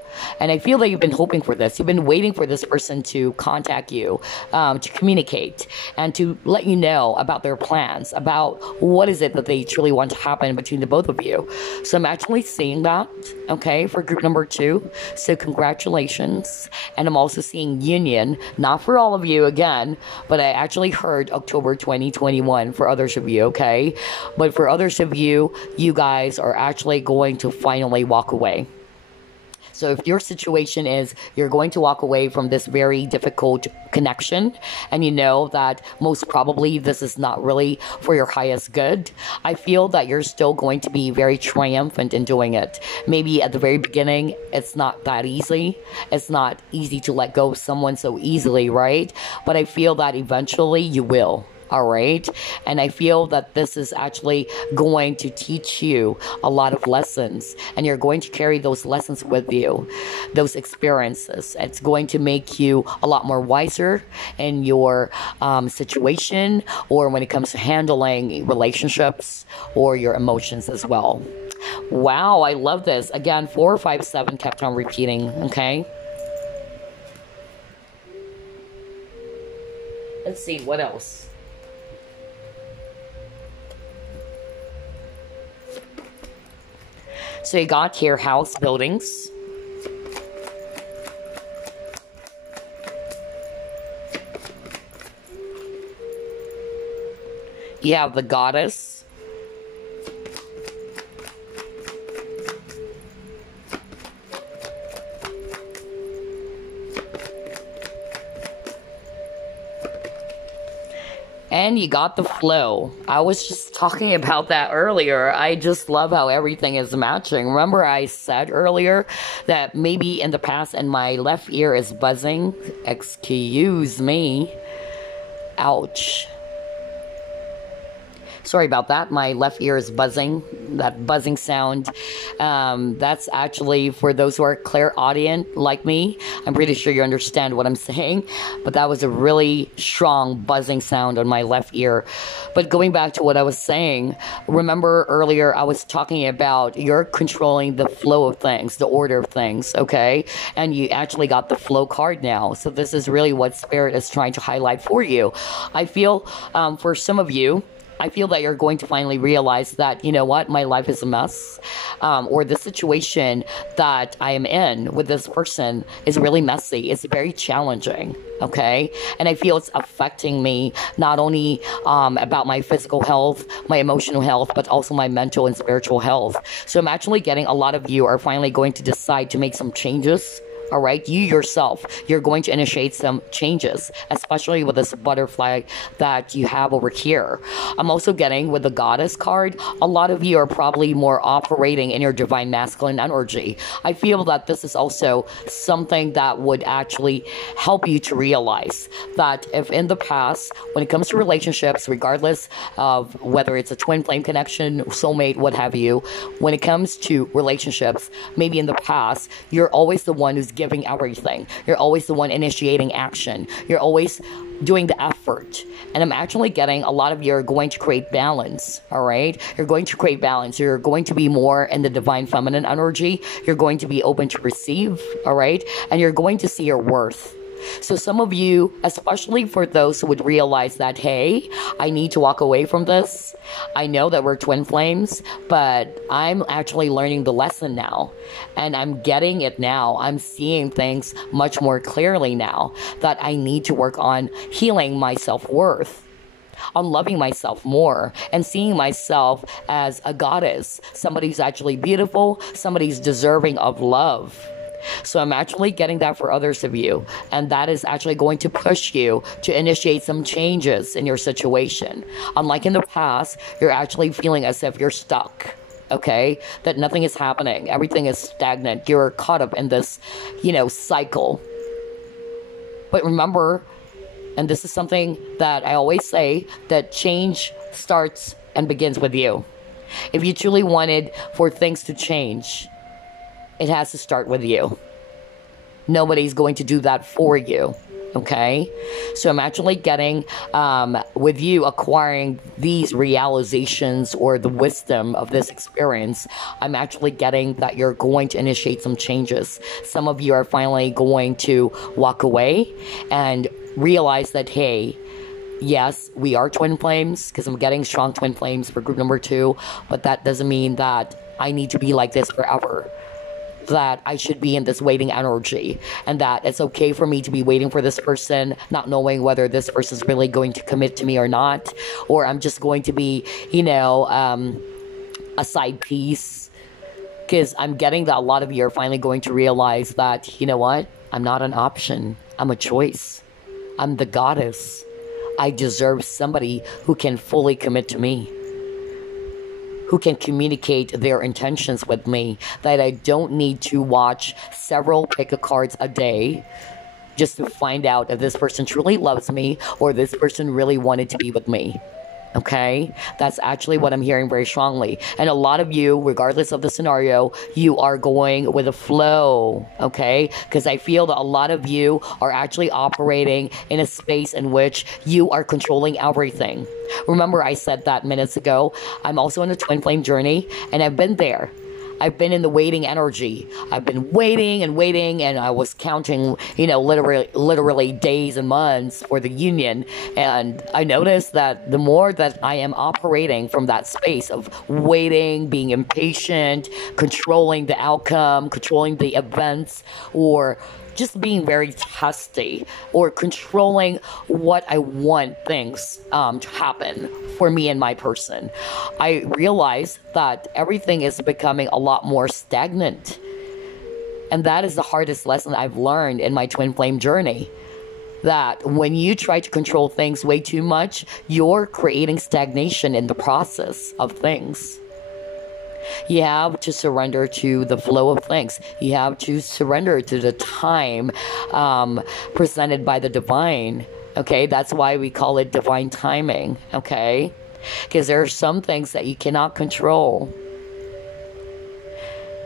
And I feel that you've been hoping for this. You've been waiting for this person to contact you, to communicate, and to let you know about their plans, about what is it that they truly want to happen between the both of you. So I'm actually seeing that, okay, for group number 2. So congratulations. And I'm also seeing union, not for all of you again, but I actually heard October 2021 for others of you, okay? But for others of you, you guys are actually going to finally walk away. So if your situation is you're going to walk away from this very difficult connection, and you know that most probably this is not really for your highest good, I feel that you're still going to be very triumphant in doing it. Maybe at the very beginning, it's not that easy. It's not easy to let go of someone so easily, right? But I feel that eventually you will. All right. And I feel that this is actually going to teach you a lot of lessons, and you're going to carry those lessons with you, those experiences. It's going to make you a lot more wiser in your situation, or when it comes to handling relationships or your emotions as well. Wow, I love this. Again, 4, 5, 7 kept on repeating. Okay. Let's see, what else? So you got here house buildings. You have the goddess. And you got the flow. I was just talking about that earlier. I just love how everything is matching. Remember I said earlier that maybe in the past and my left ear is buzzing? Excuse me. Ouch. Sorry about that. My left ear is buzzing. That buzzing sound. That's actually for those who are clairaudient like me. I'm pretty sure you understand what I'm saying. But that was a really strong buzzing sound on my left ear. But going back to what I was saying, remember earlier I was talking about you're controlling the flow of things, the order of things, okay? And you actually got the flow card now. So this is really what Spirit is trying to highlight for you. I feel for some of you, I feel that you're going to finally realize that, you know what, my life is a mess, or the situation that I am in with this person is really messy. It's very challenging, okay? And I feel it's affecting me, not only about my physical health, my emotional health, but also my mental and spiritual health. So I'm actually getting a lot of you are finally going to decide to make some changes. All right, you yourself, you're going to initiate some changes, especially with this butterfly that you have over here. I'm also getting with the goddess card, a lot of you are probably more operating in your divine masculine energy. I feel that this is also something that would actually help you to realize that if in the past, when it comes to relationships, regardless of whether it's a twin flame connection, soulmate, what have you, when it comes to relationships, maybe in the past, you're always the one who's giving everything. You're always the one initiating action. You're always doing the effort. And I'm actually getting a lot of you are going to create balance, all right? You're going to create balance. You're going to be more in the divine feminine energy. You're going to be open to receive, all right? And you're going to see your worth. So some of you, especially for those who would realize that, hey, I need to walk away from this. I know that we're twin flames, but I'm actually learning the lesson now. And I'm getting it now. I'm seeing things much more clearly now, that I need to work on healing my self-worth, on loving myself more, and seeing myself as a goddess, somebody who's actually beautiful, somebody who's deserving of love. So I'm actually getting that for others of you, and that is actually going to push you to initiate some changes in your situation. Unlike in the past, you're actually feeling as if you're stuck, okay? That nothing is happening, everything is stagnant, you're caught up in this, cycle. But remember, and this is something that I always say, that change starts and begins with you. If you truly wanted for things to change, it has to start with you. Nobody's going to do that for you, okay? So I'm actually getting, with you acquiring these realizations or the wisdom of this experience, I'm actually getting that you're going to initiate some changes. Some of you are finally going to walk away and realize that, hey, yes, we are twin flames, because I'm getting strong twin flames for group number 2, but that doesn't mean that I need to be like this forever. That I should be in this waiting energy, and that it's okay for me to be waiting for this person, not knowing whether this person is really going to commit to me or not, or I'm just going to be, a side piece. Because I'm getting that a lot of you are finally going to realize that, you know what? I'm not an option. I'm a choice. I'm the goddess. I deserve somebody who can fully commit to me, who can communicate their intentions with me, that I don't need to watch several pick-a cards a day just to find out if this person truly loves me or this person really wanted to be with me. Okay? That's actually what I'm hearing very strongly. And a lot of you, regardless of the scenario, you are going with a flow. Okay? Because I feel that a lot of you are actually operating in a space in which you are controlling everything. Remember, I said that minutes ago. I'm also in a twin flame journey, and I've been there. I've been in the waiting energy. I've been waiting, and I was counting, literally days and months for the union. And I noticed that the more that I am operating from that space of waiting, being impatient, controlling the outcome, controlling the events, or just being very testy, or controlling what I want things to happen for me and my person, I realize that everything is becoming a lot more stagnant. And that is the hardest lesson I've learned in my twin flame journey. That when you try to control things way too much, you're creating stagnation in the process of things. You have to surrender to the flow of things. You have to surrender to the time presented by the divine. Okay, that's why we call it divine timing. Okay, because there are some things that you cannot control.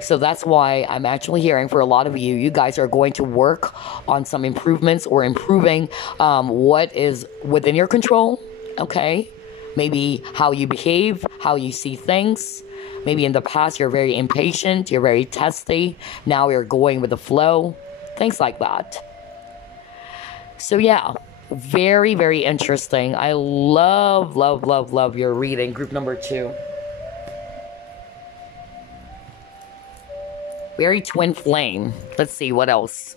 So that's why I'm actually hearing for a lot of you, you guys are going to work on some improvements or improving what is within your control. Okay, maybe how you behave, how you see things. Maybe in the past you're very impatient, you're very testy. Now you're going with the flow. Things like that. So yeah, very, very interesting. I love your reading, group number 2. Very twin flame. Let's see what else.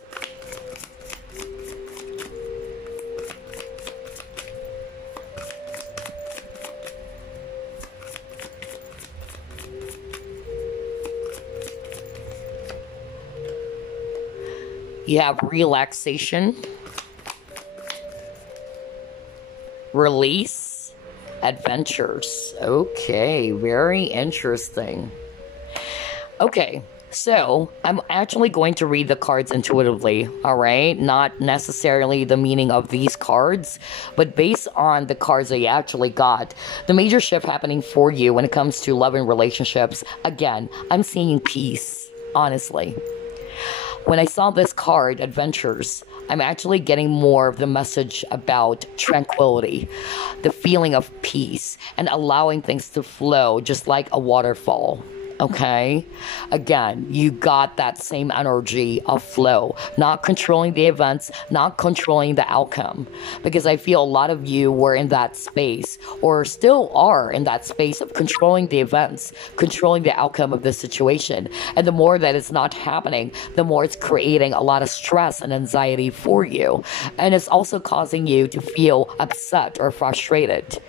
You have relaxation, release, adventures. Okay, very interesting. Okay, so I'm actually going to read the cards intuitively, all right? Not necessarily the meaning of these cards, but based on the cards that you actually got, the major shift happening for you when it comes to love and relationships. Again, I'm seeing peace, honestly. When I saw this card, Adventures, I'm actually getting more of the message about tranquility, the feeling of peace, and allowing things to flow just like a waterfall. Okay, again, you got that same energy of flow, not controlling the events, not controlling the outcome, because I feel a lot of you were in that space, or still are in that space of controlling the events, controlling the outcome of the situation. And the more that it's not happening, the more it's creating a lot of stress and anxiety for you, and it's also causing you to feel upset or frustrated.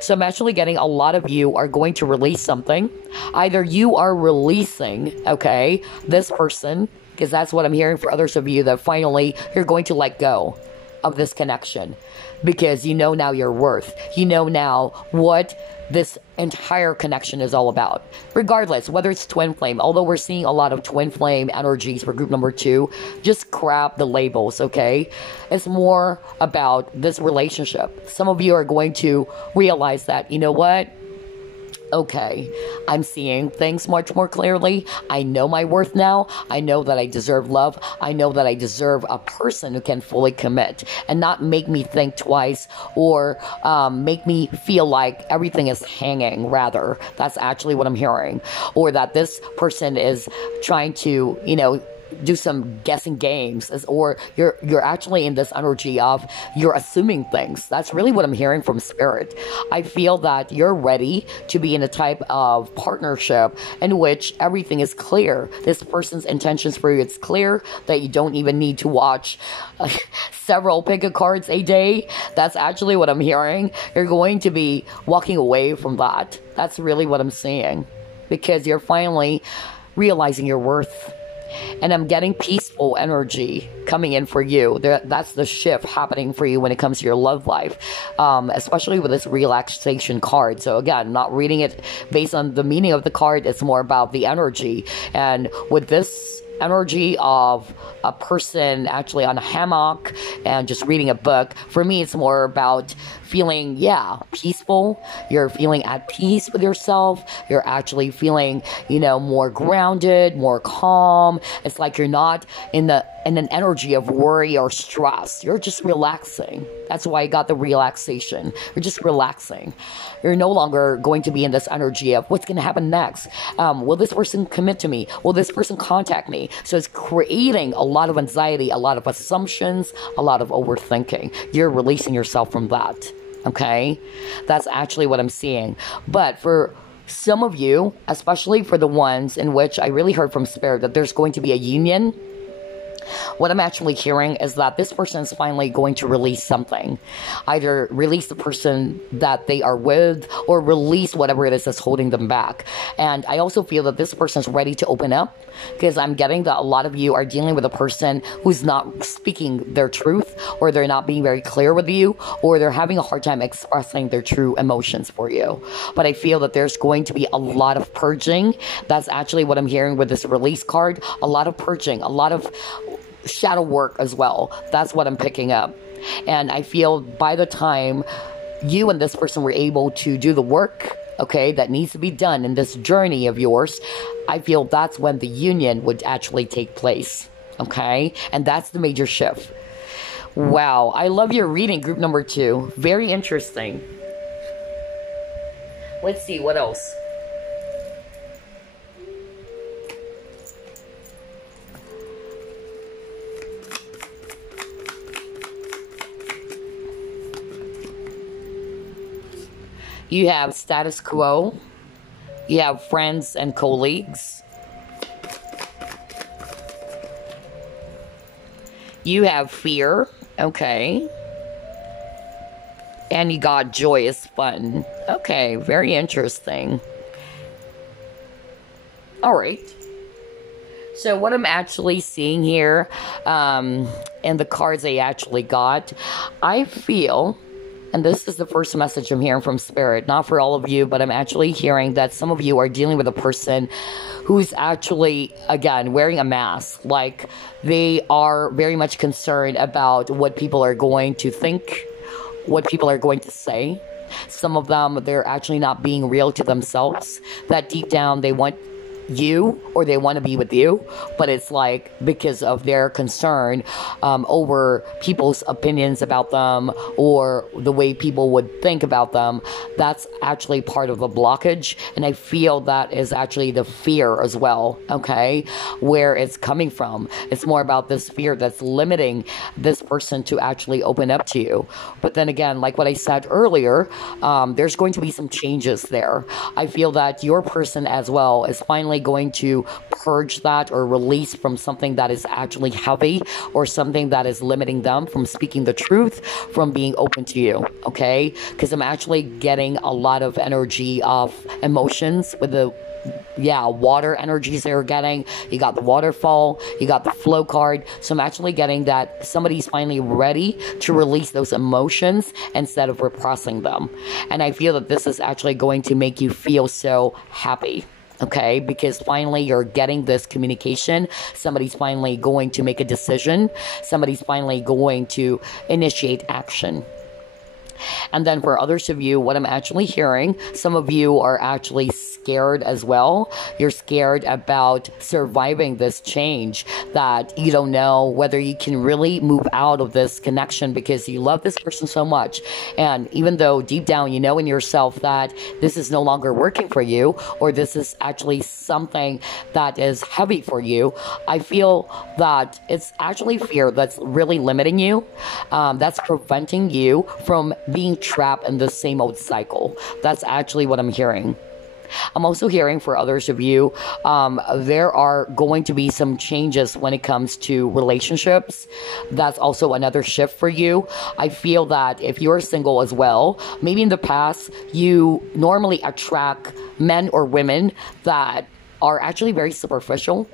So I'm actually getting a lot of you are going to release something. Either you are releasing, okay, this person, because that's what I'm hearing for others of you, that finally you're going to let go of this connection, because you know now your worth. You know now what this entire connection is all about. Regardless, whether it's twin flame, although we're seeing a lot of twin flame energies for group number 2, just grab the labels, okay? It's more about this relationship. Some of you are going to realize that, you know what? Okay, I'm seeing things much more clearly. I know my worth now. I know that I deserve love. I know that I deserve a person who can fully commit and not make me think twice, or make me feel like everything is hanging, rather. That's actually what I'm hearing. Or that this person is trying to, you know, do some guessing games, or you're actually in this energy of you're assuming things. That's really what I'm hearing from spirit. I feel that you're ready to be in a type of partnership in which everything is clear. This person's intentions for you, it's clear that you don't even need to watch several pick a cards a day. That's actually what I'm hearing. You're going to be walking away from that. That's really what I'm seeing, because you're finally realizing your worth. And I'm getting peaceful energy coming in for you. That's the shift happening for you when it comes to your love life, especially with this relaxation card. So again, not reading it based on the meaning of the card. It's more about the energy. And with this energy of a person actually on a hammock and just reading a book, for me, it's more about feeling, peaceful. You're feeling at peace with yourself. You're actually feeling, more grounded, more calm. It's like you're not in an energy of worry or stress. You're just relaxing. That's why I got the relaxation. You're just relaxing. You're no longer going to be in this energy of what's going to happen next. Will this person commit to me? Will this person contact me? So it's creating a lot of anxiety, a lot of assumptions, a lot of overthinking. You're releasing yourself from that. Okay? That's actually what I'm seeing. But for some of you, especially for the ones in which I really heard from Spirit that there's going to be a union, what I'm actually hearing is that this person is finally going to release something. Either release the person that they are with, or release whatever it is that's holding them back. And I also feel that this person is ready to open up, because I'm getting that a lot of you are dealing with a person who's not speaking their truth, or they're not being very clear with you, or they're having a hard time expressing their true emotions for you. But I feel that there's going to be a lot of purging. That's actually what I'm hearing with this release card. A lot of purging, a lot of shadow work as well. That's what I'm picking up. And I feel by the time you and this person were able to do the work, okay, that needs to be done in this journey of yours, I feel that's when the union would actually take place. Okay? And that's the major shift. Wow. I love your reading, group number 2. Very interesting. Let's see, what else? You have status quo. You have friends and colleagues. You have fear. Okay. And you got joyous fun. Okay, very interesting. All right. So what I'm actually seeing here, in the cards I actually got, I feel, and this is the first message I'm hearing from Spirit, not for all of you, but I'm actually hearing that some of you are dealing with a person who's actually, again, wearing a mask. Like, they are very much concerned about what people are going to think, what people are going to say. Some of them, they're actually not being real to themselves. That deep down, they want you or they want to be with you, but it's like because of their concern over people's opinions about them or the way people would think about them. That's actually part of the blockage, and I feel that is actually the fear as well, okay, where it's coming from. It's more about this fear that's limiting this person to actually open up to you. But then again, like what I said earlier, there's going to be some changes there. I feel that your person as well is finally going to purge that or release from something that is actually heavy or something that is limiting them from speaking the truth, from being open to you, okay? Because I'm actually getting a lot of energy of emotions with the water energies they're getting. You got the waterfall, you got the flow card. So I'm actually getting that somebody's finally ready to release those emotions instead of repressing them. And I feel that this is actually going to make you feel so happy. Okay, because finally you're getting this communication. Somebody's finally going to make a decision. Somebody's finally going to initiate action. And then for others of you, what I'm actually hearing, some of you are actually scared as well. You're scared about surviving this change, that you don't know whether you can really move out of this connection because you love this person so much. And even though deep down you know in yourself that this is no longer working for you, or this is actually something that is heavy for you, I feel that it's actually fear that's really limiting you, that's preventing you from being trapped in the same old cycle. That's actually what I'm hearing. I'm also hearing for others of you, there are going to be some changes when it comes to relationships. That's also another shift for you. I feel that if you're single as well, maybe in the past, you normally attract men or women that are actually very superficial.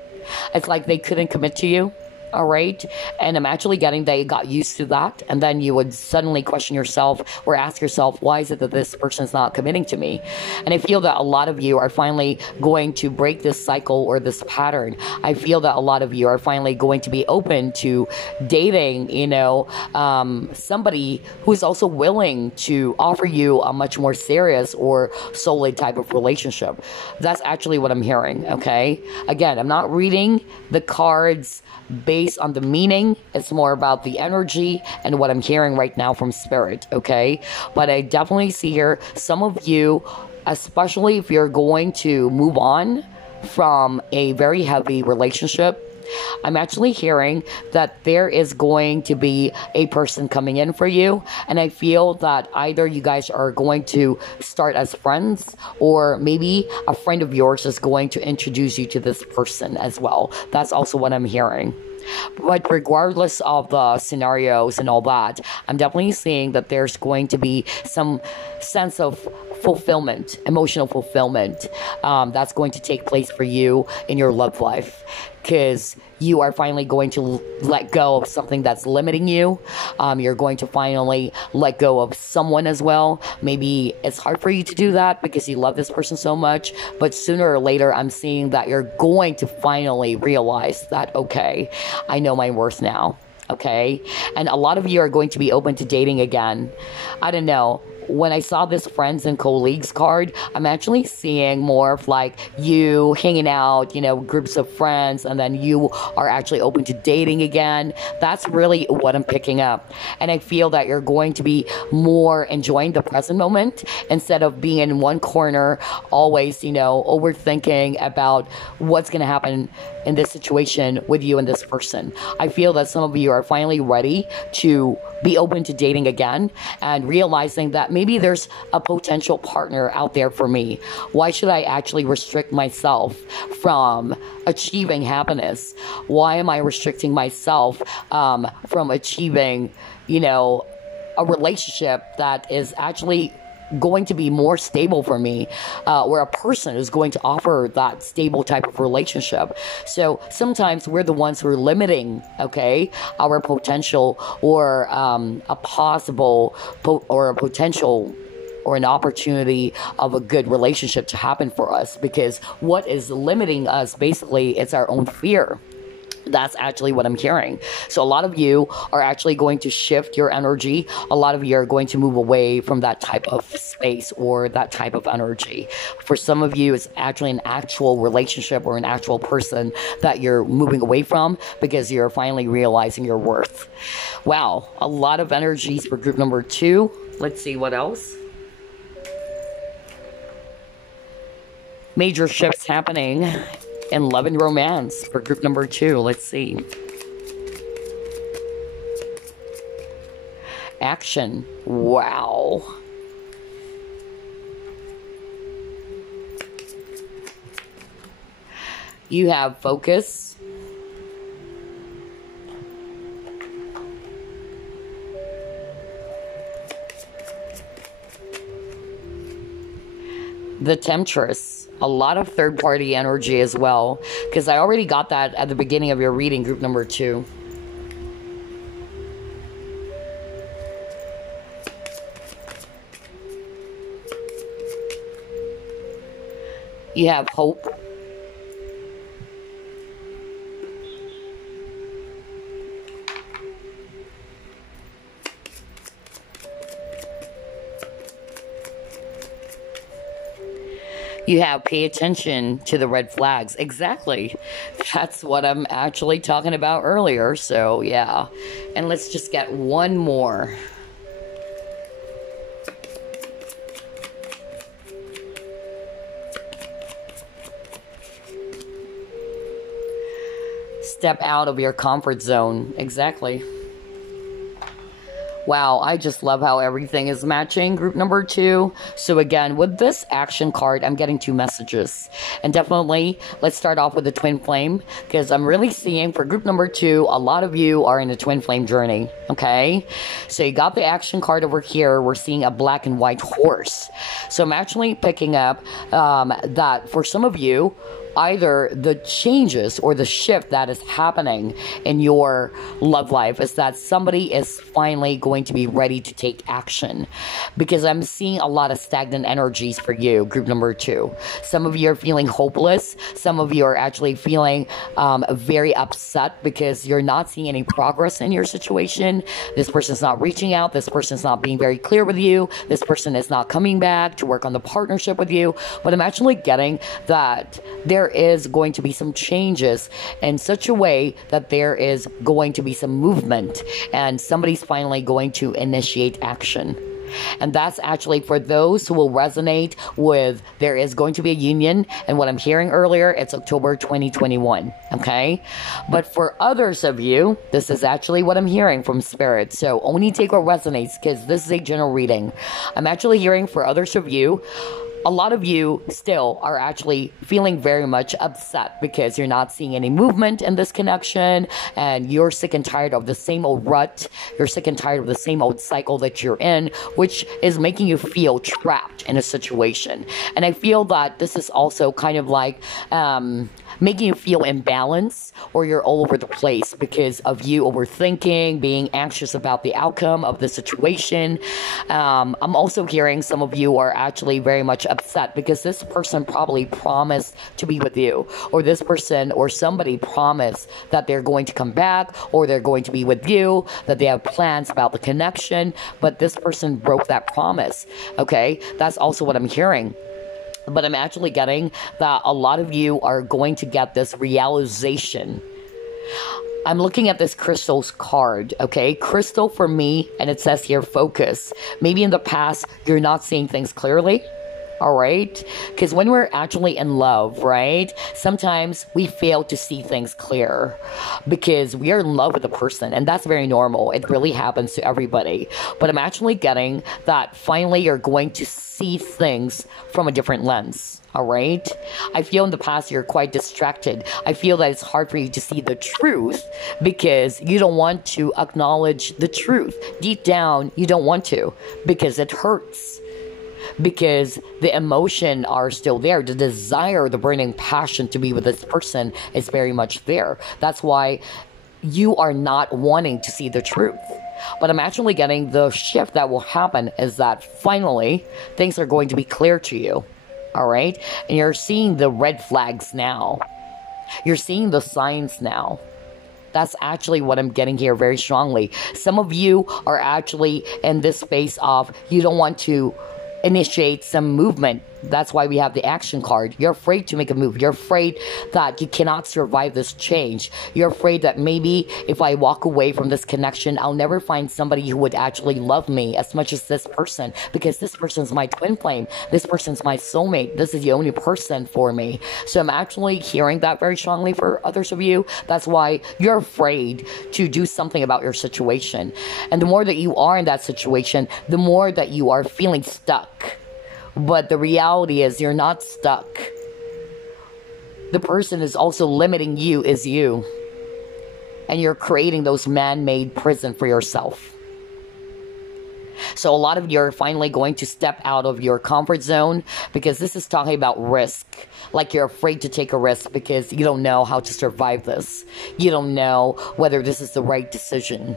It's like they couldn't commit to you. All right. And I'm actually getting that you got used to that. And then you would suddenly question yourself or ask yourself, why is it that this person's not committing to me? And I feel that a lot of you are finally going to break this cycle or this pattern. I feel that a lot of you are finally going to be open to dating, somebody who is also willing to offer you a much more serious or solid type of relationship. That's actually what I'm hearing. Okay. Again, I'm not reading the cards based on the meaning. It's more about the energy and what I'm hearing right now from spirit, okay? But I definitely see here some of you, especially if you're going to move on from a very heavy relationship, I'm actually hearing that there is going to be a person coming in for you. And I feel that either you guys are going to start as friends, or maybe a friend of yours is going to introduce you to this person as well. That's also what I'm hearing. But regardless of the scenarios and all that, I'm definitely seeing that there's going to be some sense of fulfillment, emotional fulfillment, that's going to take place for you in your love life. Because you are finally going to let go of something that's limiting you. You're going to finally let go of someone as well. Maybe it's hard for you to do that because you love this person so much. But sooner or later, I'm seeing that you're going to finally realize that, okay, I know my worth now. Okay? And a lot of you are going to be open to dating again. I don't know. When I saw this friends and colleagues card, I'm actually seeing more of like you hanging out, groups of friends, and then you are actually open to dating again. That's really what I'm picking up. And I feel that you're going to be more enjoying the present moment instead of being in one corner, always, overthinking about what's going to happen in this situation with you and this person. I feel that some of you are finally ready to be open to dating again and realizing that maybe there's a potential partner out there for me. Why should I actually restrict myself from achieving happiness? Why am I restricting myself from achieving, a relationship that is actually going to be more stable for me, where a person is going to offer that stable type of relationship. So sometimes we're the ones who are limiting, our potential or a possible or a potential or an opportunity of a good relationship to happen for us, because what is limiting us basically is our own fear. That's actually what I'm hearing. So a lot of you are actually going to shift your energy. A lot of you are going to move away from that type of space or that type of energy. For some of you, it's actually an actual relationship or an actual person that you're moving away from because you're finally realizing your worth. Wow, a lot of energies for group number 2. Let's see what else. Major shifts happening in love and romance for group number 2. Let's see. Action. Wow. You have focus. The Temptress. A lot of third-party energy as well, because I already got that at the beginning of your reading, group number 2. You have hope. You have pay attention to the red flags. Exactly. That's what I'm actually talking about earlier. So, yeah. And let's just get one more. Step out of your comfort zone. Exactly. Wow, I just love how everything is matching, group number 2. So again, with this action card, I'm getting 2 messages. And definitely, let's start off with the twin flame, because I'm really seeing for group number 2, a lot of you are in a twin flame journey, okay? So you got the action card over here. We're seeing a black and white horse. So I'm actually picking up that for some of you, either the changes or the shift that is happening in your love life is that somebody is finally going to be ready to take action, because I'm seeing a lot of stagnant energies for you, group number 2. Some of you are feeling hopeless. Some of you are actually feeling very upset because you're not seeing any progress in your situation. This person's not reaching out. This person's not being very clear with you. This person is not coming back to work on the partnership with you. But I'm actually getting that there is going to be some changes in such a way that there is going to be some movement and somebody's finally going to initiate action. And that's actually for those who will resonate with there is going to be a union. And what I'm hearing earlier, it's October 2021. Okay. But for others of you, this is actually what I'm hearing from Spirit. So only take what resonates, because this is a general reading. I'm actually hearing for others of you, a lot of you still are actually feeling very much upset because you're not seeing any movement in this connection, and you're sick and tired of the same old rut. You're sick and tired of the same old cycle that you're in, which is making you feel trapped in a situation. And I feel that this is also kind of like making you feel imbalanced, or you're all over the place because of you overthinking, being anxious about the outcome of the situation. I'm also hearing some of you are actually very much upset because this person probably promised to be with you, or this person or somebody promised that they're going to come back, or they're going to be with you, that they have plans about the connection, but this person broke that promise. Okay, that's also what I'm hearing. But I'm actually getting that a lot of you are going to get this realization. I'm looking at this crystal's card, okay? Crystal for me, and it says here, focus. Maybe in the past, you're not seeing things clearly. All right? Because when we're actually in love, right, sometimes we fail to see things clear because we are in love with the person, and that's very normal. It really happens to everybody. But I'm actually getting that finally you're going to see things from a different lens. All right? I feel in the past you're quite distracted. I feel that it's hard for you to see the truth because you don't want to acknowledge the truth. Deep down, you don't want to because it hurts. Because the emotion are still there. The desire, the burning passion to be with this person is very much there. That's why you are not wanting to see the truth. But I'm actually getting the shift that will happen is that finally things are going to be clear to you. All right? And you're seeing the red flags now. You're seeing the signs now. That's actually what I'm getting here very strongly. Some of you are actually in this space of you don't want to initiate some movement. That's why we have the action card. You're afraid to make a move. You're afraid that you cannot survive this change. You're afraid that maybe if I walk away from this connection, I'll never find somebody who would actually love me as much as this person, because this person's my twin flame. This person's my soulmate. This is the only person for me. So I'm actually hearing that very strongly for others of you. That's why you're afraid to do something about your situation. And the more that you are in that situation, the more that you are feeling stuck. But the reality is you're not stuck. The person is also limiting you is you. And you're creating those man-made prison for yourself. So a lot of you are finally going to step out of your comfort zone, because this is talking about risk. Like you're afraid to take a risk because you don't know how to survive this. You don't know whether this is the right decision.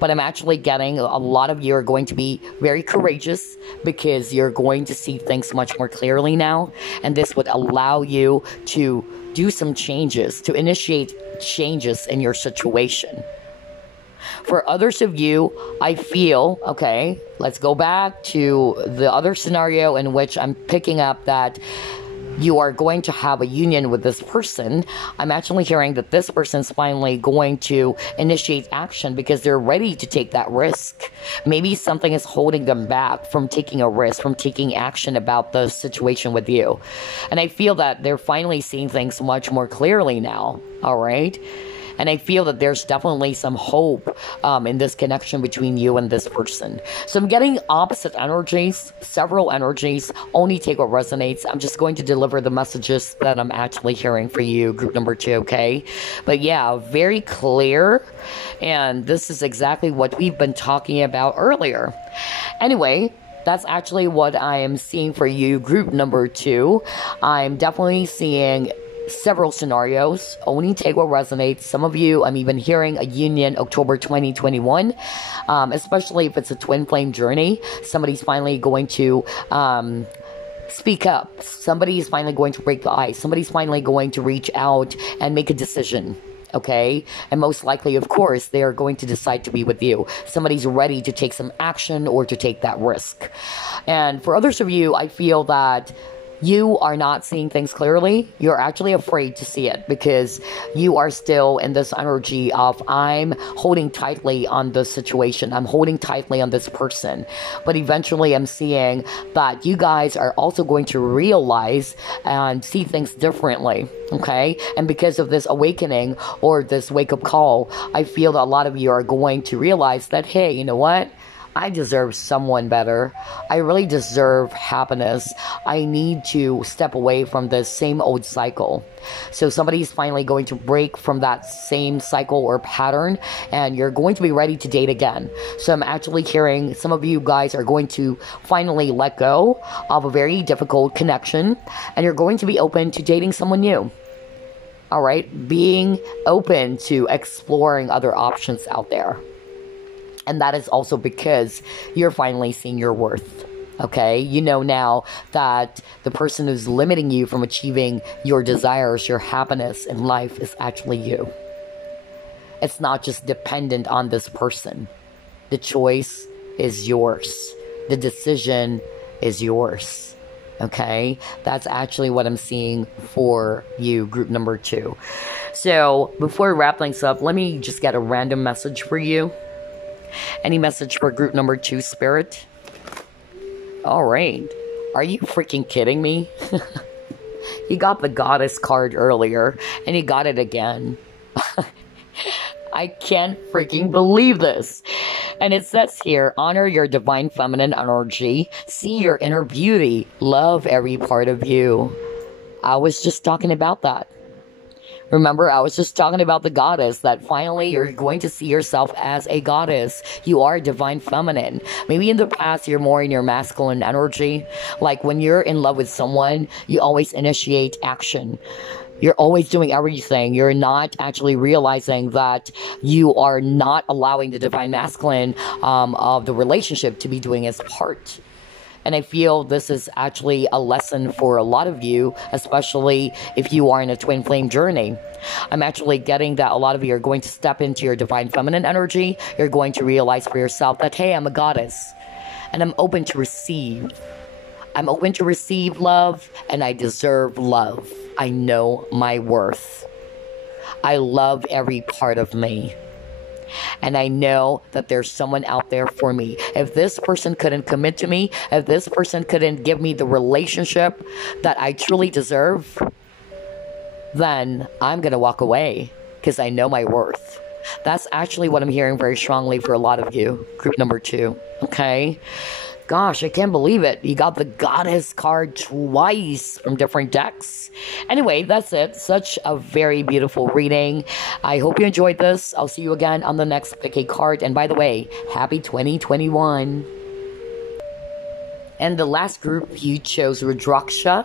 But I'm actually getting a lot of you are going to be very courageous, because you're going to see things much more clearly now. And this would allow you to do some changes, to initiate changes in your situation. For others of you, I feel, okay, let's go back to the other scenario in which I'm picking up that you are going to have a union with this person. I'm actually hearing that this person's finally going to initiate action because they're ready to take that risk. Maybe something is holding them back from taking a risk, from taking action about the situation with you. And I feel that they're finally seeing things much more clearly now, all right? And I feel that there's definitely some hope in this connection between you and this person. So I'm getting opposite energies, several energies. Only take what resonates. I'm just going to deliver the messages that I'm actually hearing for you, group number 2, okay? But yeah, very clear. And this is exactly what we've been talking about earlier. Anyway, that's actually what I am seeing for you, group number 2. I'm definitely seeing several scenarios. Only take what resonates. Some of you, I'm even hearing a union October 2021, especially if it's a twin flame journey. Somebody's finally going to speak up. Somebody's finally going to break the ice. Somebody's finally going to reach out and make a decision. Okay? And most likely, of course, they are going to decide to be with you. Somebody's ready to take some action or to take that risk. And for others of you, I feel that you are not seeing things clearly. You're actually afraid to see it because you are still in this energy of I'm holding tightly on this situation. I'm holding tightly on this person. But eventually I'm seeing that you guys are also going to realize and see things differently. Okay? And because of this awakening or this wake-up call, I feel that a lot of you are going to realize that, hey, you know what? I deserve someone better. I really deserve happiness. I need to step away from this same old cycle. So somebody's finally going to break from that same cycle or pattern, and you're going to be ready to date again. So I'm actually hearing some of you guys are going to finally let go of a very difficult connection, and you're going to be open to dating someone new. All right? Being open to exploring other options out there. And that is also because you're finally seeing your worth, okay? You know now that the person who's limiting you from achieving your desires, your happiness in life is actually you. It's not just dependent on this person. The choice is yours. The decision is yours, okay? That's actually what I'm seeing for you, group number 2. So before we wrap things up, let me just get a random message for you. Any message for group number 2, Spirit? All right. Are you freaking kidding me? You got the Goddess card earlier, and you got it again. I can't freaking believe this. And it says here, honor your divine feminine energy. See your inner beauty. Love every part of you. I was just talking about that. Remember, I was just talking about the goddess, that finally you're going to see yourself as a goddess. You are divine feminine. Maybe in the past, you're more in your masculine energy. Like when you're in love with someone, you always initiate action. You're always doing everything. You're not actually realizing that you are not allowing the divine masculine of the relationship to be doing its part. And I feel this is actually a lesson for a lot of you, especially if you are in a twin flame journey. I'm actually getting that a lot of you are going to step into your divine feminine energy. You're going to realize for yourself that, hey, I'm a goddess and I'm open to receive. I'm open to receive love, and I deserve love. I know my worth. I love every part of me. And I know that there's someone out there for me. If this person couldn't commit to me, if this person couldn't give me the relationship that I truly deserve, then I'm going to walk away because I know my worth. That's actually what I'm hearing very strongly for a lot of you. Group number 2. Okay? Gosh, I can't believe it. You got the Goddess card twice from different decks. Anyway, that's it. Such a very beautiful reading. I hope you enjoyed this. I'll see you again on the next pick a card. And by the way, happy 2021. And the last group, you chose Rudraksha.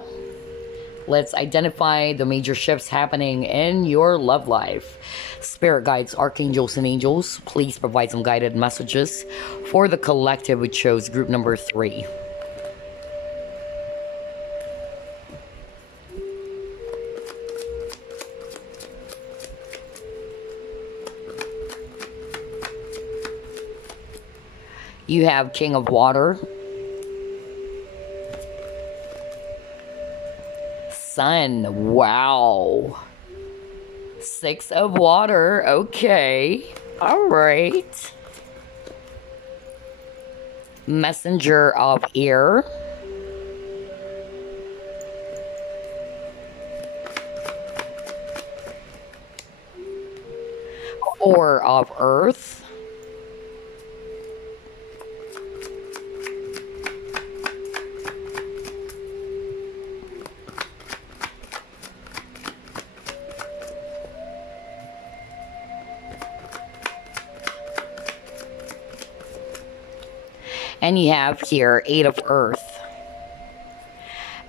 Let's identify the major shifts happening in your love life. Spirit guides, archangels, and angels, please provide some guided messages. For the collective, we chose group number 3. You have King of Water, Sun, wow. 6 of Water, okay. Alright. Messenger of Air. Four of Earth. And you have here 8 of Earth.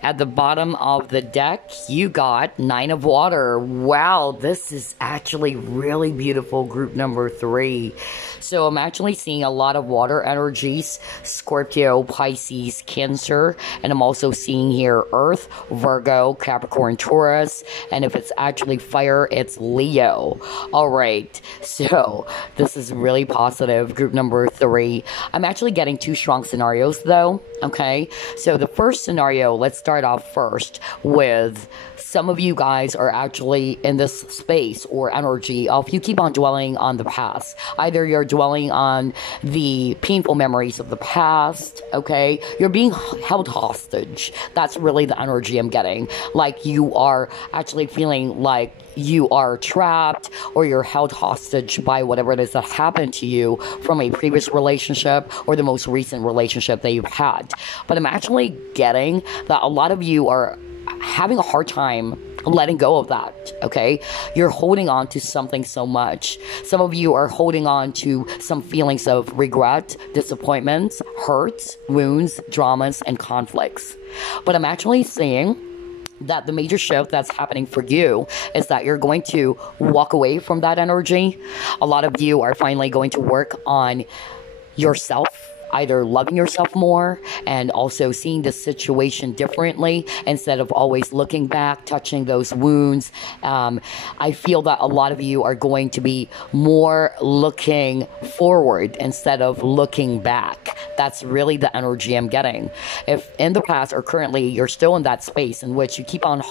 At the bottom of the deck, you got 9 of Water. Wow, this is actually really beautiful, group number 3. So I'm actually seeing a lot of water energies, Scorpio, Pisces, Cancer, and I'm also seeing here Earth, Virgo, Capricorn, Taurus, and if it's actually fire, it's Leo. All right, so this is really positive, group number 3. I'm actually getting 2 strong scenarios though, okay? So the first scenario, let's start off first with some of you guys are actually in this space or energy of you keep on dwelling on the past. Either you're dwelling on the painful memories of the past, okay? You're being held hostage. That's really the energy I'm getting. Like you are actually feeling like you are trapped or you're held hostage by whatever it is that happened to you from a previous relationship or the most recent relationship that you've had. But I'm actually getting that a lot of you are having a hard time letting go of that, okay? You're holding on to something so much. Some of you are holding on to some feelings of regret, disappointments, hurts, wounds, dramas, and conflicts. But I'm actually seeing that the major shift that's happening for you is that you're going to walk away from that energy. A lot of you are finally going to work on yourself, either loving yourself more and also seeing the situation differently instead of always looking back, touching those wounds. I feel that a lot of you are going to be more looking forward instead of looking back. That's really the energy I'm getting. If in the past or currently you're still in that space in which you keep on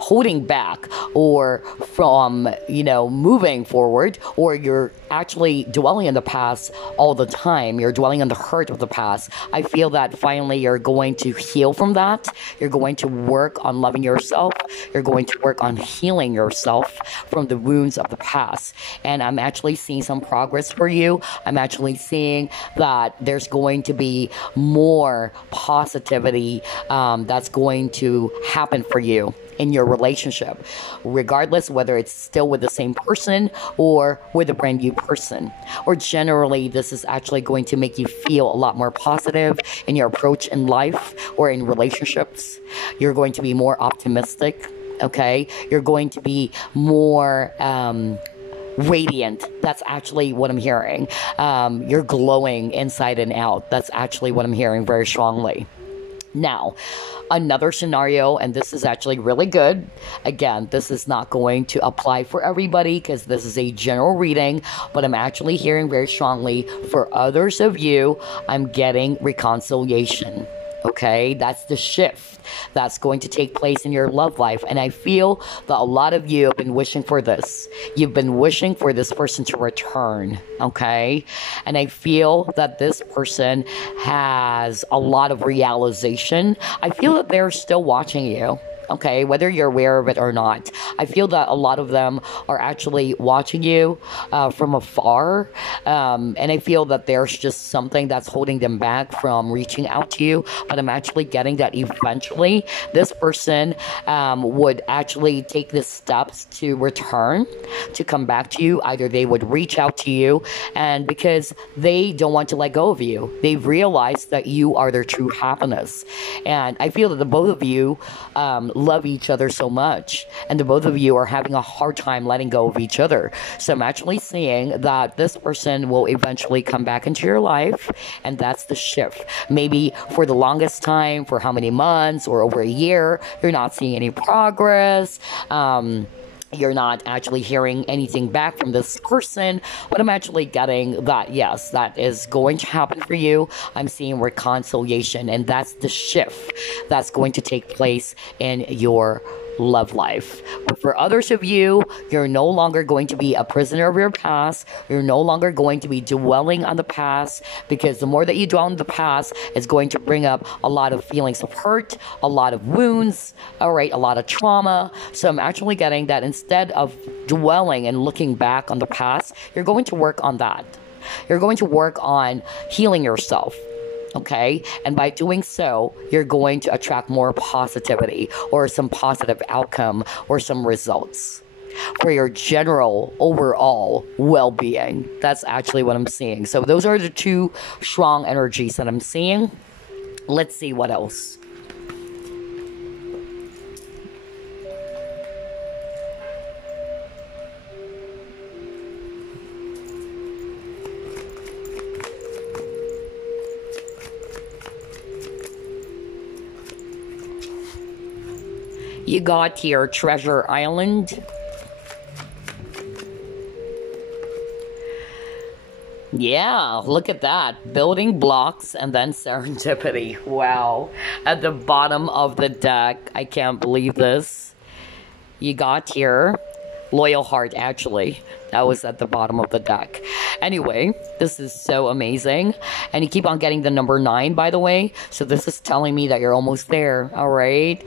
holding back or from, moving forward, or you're actually dwelling in the past all the time, you're dwelling on the hurt of the past, I feel that finally you're going to heal from that. You're going to work on loving yourself. You're going to work on healing yourself from the wounds of the past. And I'm actually seeing some progress for you. I'm actually seeing that there's going to be more positivity that's going to happen for you in your relationship, regardless whether it's still with the same person or with a brand new person. Or generally, this is actually going to make you feel a lot more positive in your approach in life or in relationships. You're going to be more optimistic, okay? You're going to be more radiant. That's actually what I'm hearing. You're glowing inside and out. That's actually what I'm hearing very strongly. Now, another scenario, and this is actually really good. Again, this is not going to apply for everybody because this is a general reading, but I'm actually hearing very strongly for others of you, I'm getting reconciliation. Okay, that's the shift that's going to take place in your love life. And I feel that a lot of you have been wishing for this. You've been wishing for this person to return. Okay, and I feel that this person has a lot of realization. I feel that they're still watching you. Okay, whether you're aware of it or not. I feel that a lot of them are actually watching you from afar. And I feel that there's just something that's holding them back from reaching out to you. But I'm actually getting that eventually this person would actually take the steps to return, to come back to you. Either they would reach out to you, and because they don't want to let go of you, they've realized that you are their true happiness. And I feel that the both of you love each other so much, and the both of you are having a hard time letting go of each other. So I'm actually seeing that this person will eventually come back into your life, and that's the shift. Maybe for the longest time, for how many months or over a year, you're not seeing any progress. You're not actually hearing anything back from this person, but I'm actually getting that, yes, that is going to happen for you. I'm seeing reconciliation, and that's the shift that's going to take place in your love life. But for others of you, you're no longer going to be a prisoner of your past. You're no longer going to be dwelling on the past, because the more that you dwell on the past, it's going to bring up a lot of feelings of hurt, a lot of wounds, all right, a lot of trauma. So I'm actually getting that instead of dwelling and looking back on the past, you're going to work on that. You're going to work on healing yourself. Okay, and by doing so, you're going to attract more positivity or some positive outcome or some results for your general overall well-being. That's actually what I'm seeing. So those are the two strong energies that I'm seeing. Let's see what else. You got here Treasure Island. Yeah, look at that. Building blocks and then serendipity. Wow. At the bottom of the deck, I can't believe this. You got here Loyal Heart, actually. That was at the bottom of the deck. Anyway, this is so amazing. And you keep on getting the number 9, by the way. So this is telling me that you're almost there, all right?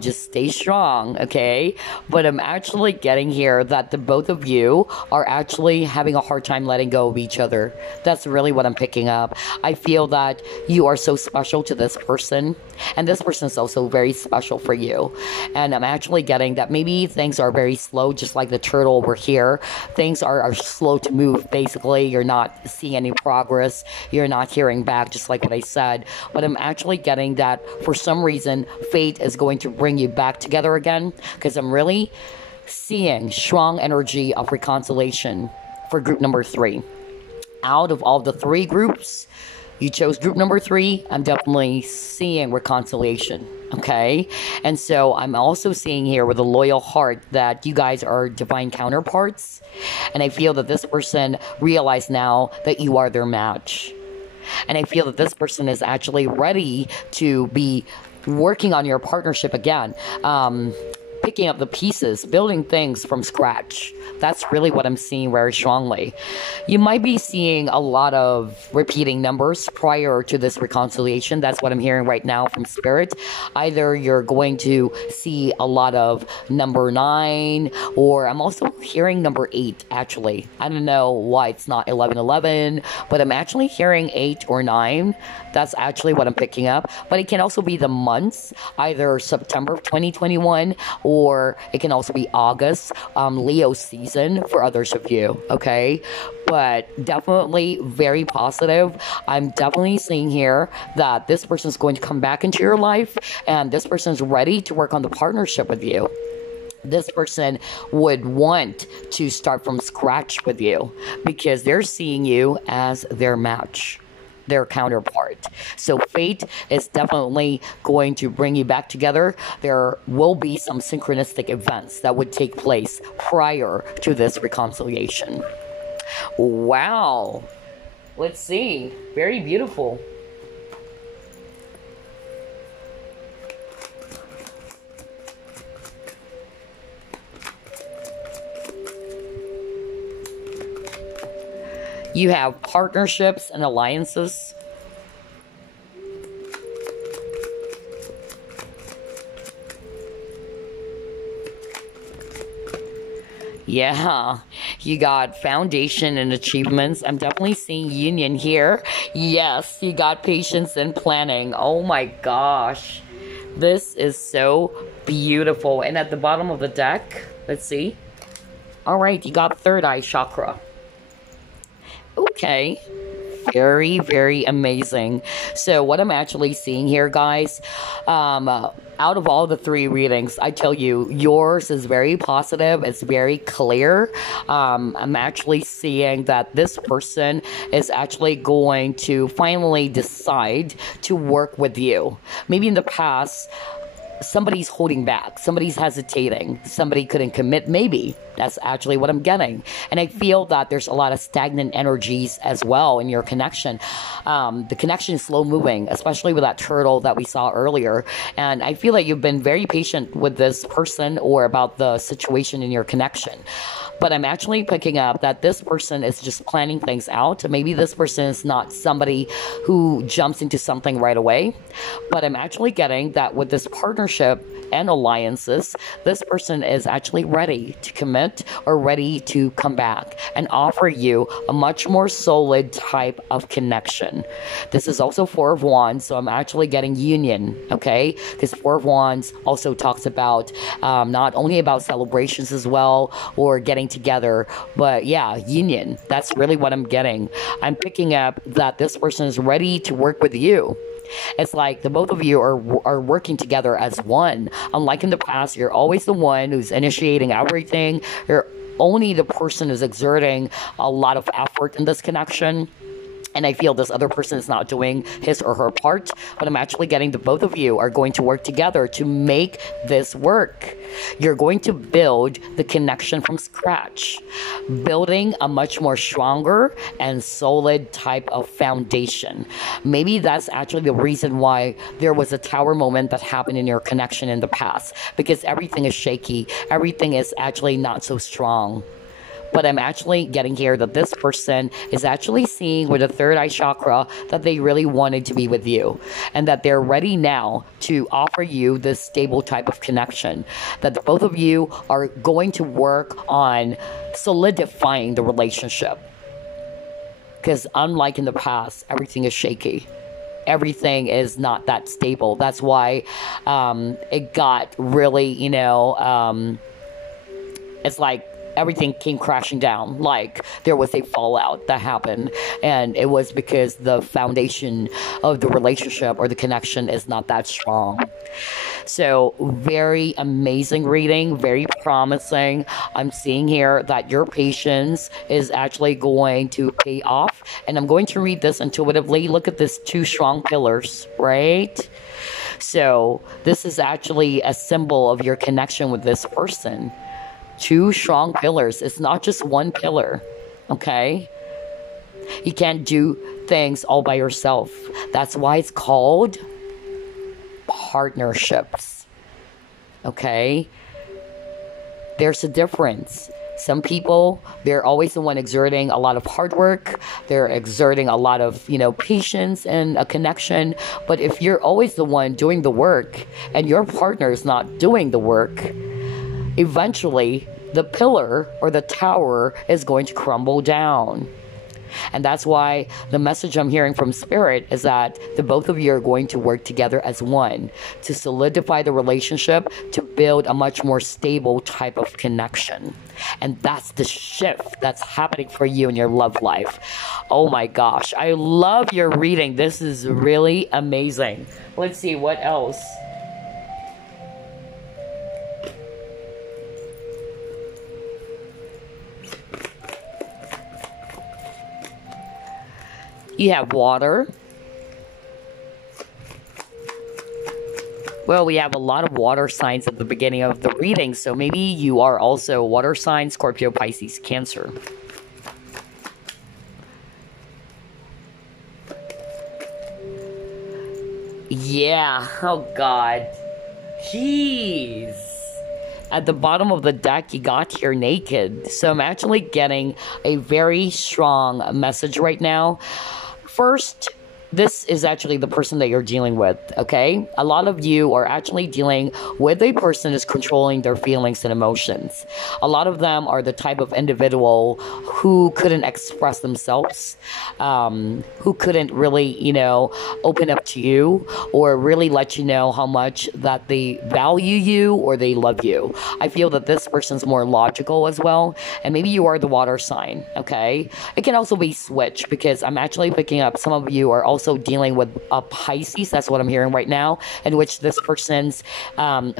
Just stay strong, okay? But I'm actually getting here that the both of you are actually having a hard time letting go of each other. That's really what I'm picking up. I feel that you are so special to this person. And this person is also very special for you. And I'm actually getting that maybe things are very slow, just like the turtle over here. Things are slow to move, basically. You're not seeing any progress. You're not hearing back, just like what I said. But I'm actually getting that for some reason, fate is going to bring you back together again. Because I'm really seeing strong energy of reconciliation for group number 3. Out of all the 3 groups, you chose group number 3. I'm definitely seeing reconciliation. Okay, and so I'm also seeing here with a Loyal Heart that you guys are divine counterparts, and I feel that this person realized now that you are their match, and I feel that this person is actually ready to be working on your partnership again, picking up the pieces, building things from scratch. That's really what I'm seeing very strongly. You might be seeing a lot of repeating numbers prior to this reconciliation. That's what I'm hearing right now from Spirit. Either you're going to see a lot of number 9, or I'm also hearing number 8, actually. I don't know why it's not 1111, but I'm actually hearing 8 or 9. That's actually what I'm picking up. But it can also be the months, either September of 2021, or it can also be August, Leo season for others of you, okay? But definitely very positive. I'm definitely seeing here that this person is going to come back into your life, and this person is ready to work on the partnership with you. This person would want to start from scratch with you because they're seeing you as their match. their counterpart. So fate is definitely going to bring you back together. There will be some synchronistic events that would take place prior to this reconciliation. Wow. Let's see. Very beautiful. You have partnerships and alliances. Yeah, you got foundation and achievements. I'm definitely seeing union here. Yes, you got patience and planning. Oh my gosh. This is so beautiful. And at the bottom of the deck, let's see. All right, you got third eye chakra. Okay. Very, very amazing. So what I'm actually seeing here, guys, out of all the three readings, I tell you, yours is very positive. It's very clear. I'm actually seeing that this person is actually going to finally decide to work with you. Maybe in the past, somebody's holding back, somebody's hesitating, somebody couldn't commit, maybe. That's actually what I'm getting. And I feel that there's a lot of stagnant energies as well in your connection. The connection is slow moving, especially with that turtle that we saw earlier. And I feel like you've been very patient with this person or about the situation in your connection. But I'm actually picking up that this person is just planning things out. Maybe this person is not somebody who jumps into something right away. But I'm actually getting that with this partnership and alliances, this person is actually ready to commit or ready to come back and offer you a much more solid type of connection. This is also Four of Wands, so I'm actually getting union, okay? Because Four of Wands also talks about not only about celebrations as well or getting together, but yeah, union. That's really what I'm getting. I'm picking up that this person is ready to work with you. It's like the both of you are working together as one. Unlike in the past, you're always the one who's initiating everything. You're only the person who's exerting a lot of effort in this connection. And I feel this other person is not doing his or her part, but I'm actually getting the both of you are going to work together to make this work. You're going to build the connection from scratch, building a much more stronger and solid type of foundation. Maybe that's actually the reason why there was a tower moment that happened in your connection in the past, because everything is shaky. Everything is actually not so strong. But I'm actually getting here that this person is actually seeing with the third eye chakra that they really wanted to be with you and that they're ready now to offer you this stable type of connection, that the both of you are going to work on solidifying the relationship. Because unlike in the past, everything is shaky. Everything is not that stable. That's why it got really, it's like everything came crashing down, like there was a fallout that happened, and it was because the foundation of the relationship or the connection is not that strong. So very amazing reading, very promising. I'm seeing here that your patience is actually going to pay off, and I'm going to read this intuitively. Look at this, two strong pillars, right? So this is actually a symbol of your connection with this person. Two strong pillars. It's not just one pillar, okay? You can't do things all by yourself. That's why it's called partnerships, okay? There's a difference. Some people, they're always the one exerting a lot of hard work. They're exerting a lot of, patience and a connection. But if you're always the one doing the work and your partner is not doing the work, eventually the pillar or the tower is going to crumble down. And that's why the message I'm hearing from Spirit is that the both of you are going to work together as one to solidify the relationship, to build a much more stable type of connection. And that's the shift that's happening for you in your love life. Oh my gosh, I love your reading. This is really amazing. Let's see what else. You have water, Well, we have a lot of water signs at the beginning of the reading, so maybe you are also water sign, Scorpio, Pisces, Cancer. Yeah, oh God. Jeez. At the bottom of the deck, you got here naked. So I'm actually getting a very strong message right now. First, this is actually the person that you're dealing with, okay? A lot of you are actually dealing with a person who's controlling their feelings and emotions. A lot of them are the type of individual who couldn't express themselves, who couldn't really, you know, open up to you or really let you know how much that they value you or they love you. I feel that this person's more logical as well, and maybe you are the water sign, okay? It can also be switch, because I'm actually picking up some of you are also dealing with a Pisces. That's what I'm hearing right now, in which this person's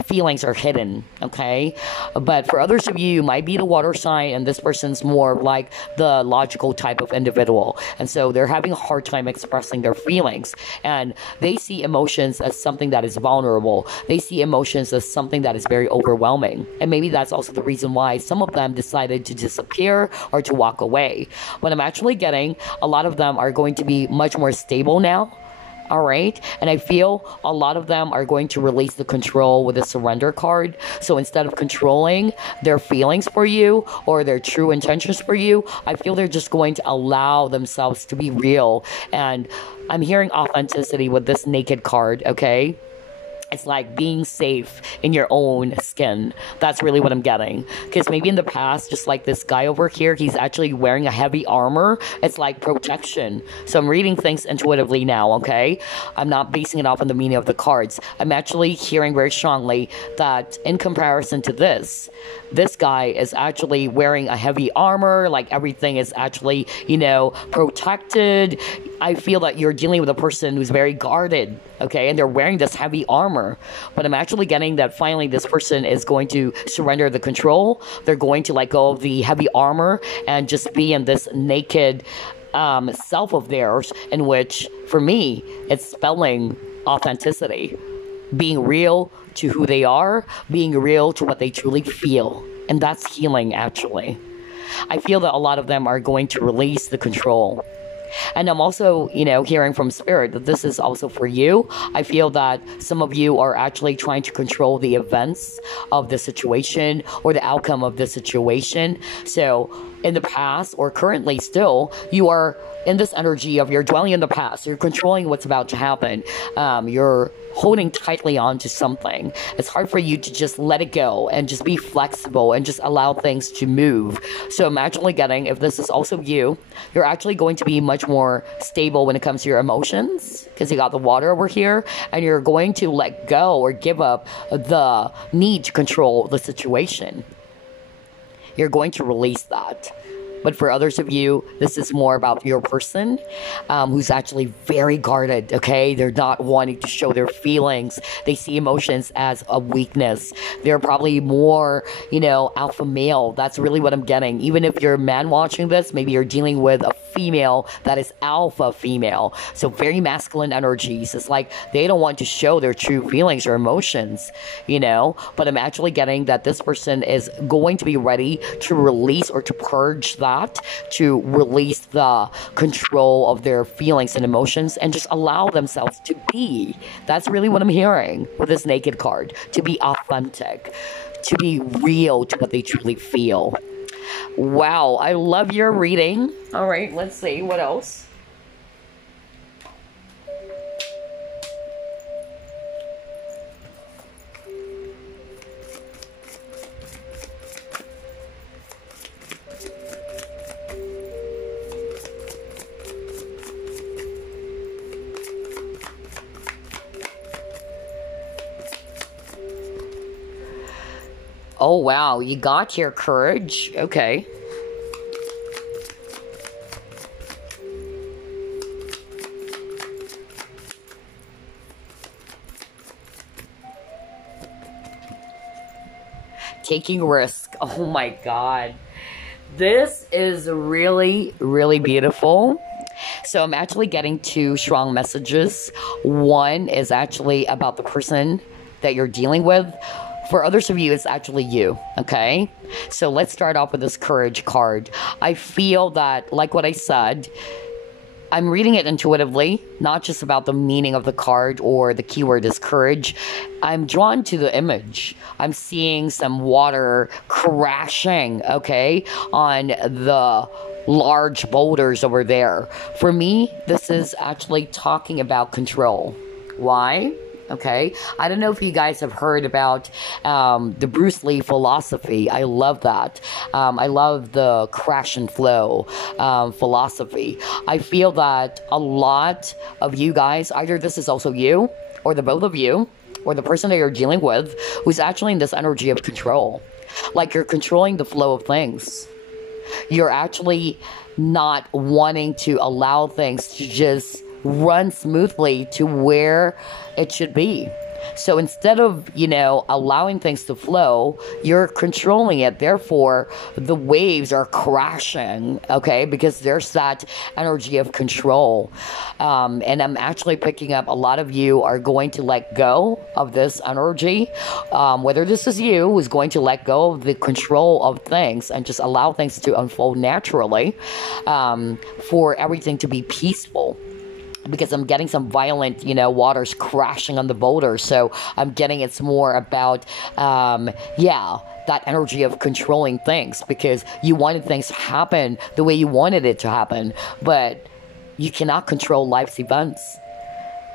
feelings are hidden, okay? But for others of you, you might be the water sign, and this person's more like the logical type of individual, and so they're having a hard time expressing their feelings, and they see emotions as something that is vulnerable. They see emotions as something that is very overwhelming, and maybe that's also the reason why some of them decided to disappear or to walk away. What I'm actually getting, a lot of them are going to be much more stable now. All right. And I feel a lot of them are going to release the control with a surrender card. So instead of controlling their feelings for you or their true intentions for you, I feel they're just going to allow themselves to be real. And I'm hearing authenticity with this naked card. Okay. It's like being safe in your own skin. That's really what I'm getting. Because maybe in the past, just like this guy over here, he's actually wearing a heavy armor. It's like protection. So I'm reading things intuitively now, okay? I'm not basing it off on the meaning of the cards. I'm actually hearing very strongly that in comparison to this guy is actually wearing a heavy armor. Like everything is actually, you know, protected. I feel that you're dealing with a person who's very guarded, okay? And they're wearing this heavy armor. But I'm actually getting that finally this person is going to surrender the control. They're going to let go of the heavy armor and just be in this naked self of theirs, in which, for me, it's spelling authenticity. Being real to who they are, being real to what they truly feel. And that's healing, actually. I feel that a lot of them are going to release the control. And I'm also, you know, hearing from Spirit that this is also for you. I feel that some of you are actually trying to control the events of the situation or the outcome of the situation. So in the past or currently still, you are in this energy of you're dwelling in the past. You're controlling what's about to happen. You're holding tightly onto something. It's hard for you to just let it go and just be flexible and just allow things to move. So I'm actually getting, if this is also you, you're actually going to be much more stable when it comes to your emotions, because you got the water over here, and you're going to let go or give up the need to control the situation. You're going to release that. But for others of you, this is more about your person who's actually very guarded, okay? They're not wanting to show their feelings. They see emotions as a weakness. They're probably more, you know, alpha male. That's really what I'm getting. Even if you're a man watching this, maybe you're dealing with a female that is alpha female. So very masculine energies. It's like they don't want to show their true feelings or emotions, you know? But I'm actually getting that this person is going to be ready to release or to purge that, to release the control of their feelings and emotions and just allow themselves to be. That's really what I'm hearing with this naked card. To be authentic, to be real to what they truly feel. Wow, I love your reading. All right, let's see what else. Oh, wow. You got your courage. Okay. Taking risk. Oh, my God. This is really, really beautiful. So I'm actually getting two strong messages. One is actually about the person that you're dealing with. For others of you, it's actually you, okay? So let's start off with this courage card. I feel that, like what I said, I'm reading it intuitively, not just about the meaning of the card or the keyword is courage. I'm drawn to the image. I'm seeing some water crashing, okay, on the large boulders over there. For me, this is actually talking about control. Why? Okay, I don't know if you guys have heard about the Bruce Lee philosophy. I love that. I love the crash and flow philosophy. I feel that a lot of you guys, either this is also you, or the both of you, or the person that you're dealing with, who's actually in this energy of control. Like you're controlling the flow of things. You're actually not wanting to allow things to just run smoothly to where it should be. So instead of, allowing things to flow, you're controlling it. Therefore, the waves are crashing, okay? Because there's that energy of control. And I'm actually picking up a lot of you are going to let go of this energy. Whether this is you who's going to let go of the control of things and just allow things to unfold naturally, for everything to be peaceful. Because I'm getting some violent, waters crashing on the boulder. So I'm getting it's more about, that energy of controlling things. Because you wanted things to happen the way you wanted it to happen. But you cannot control life's events.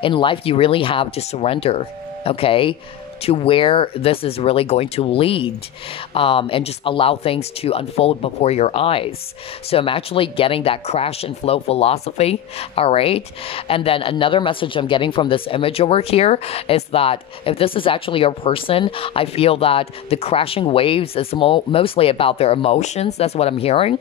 In life, you really have to surrender, okay, to where this is really going to lead, and just allow things to unfold before your eyes. So I'm actually getting that crash and flow philosophy, all right? And then another message I'm getting from this image over here is that if this is actually your person, I feel that the crashing waves is mostly about their emotions. That's what I'm hearing,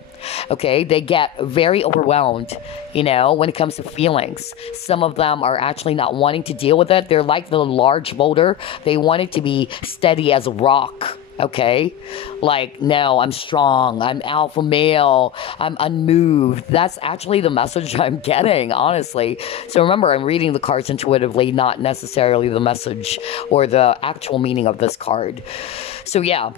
okay? They get very overwhelmed, when it comes to feelings. Some of them are actually not wanting to deal with it. They're like the large boulder. They want it to be steady as a rock, okay? Like, no, I'm strong, I'm alpha male, I'm unmoved. That's actually the message I'm getting, honestly. So remember, I'm reading the cards intuitively, not necessarily the message or the actual meaning of this card. So yeah,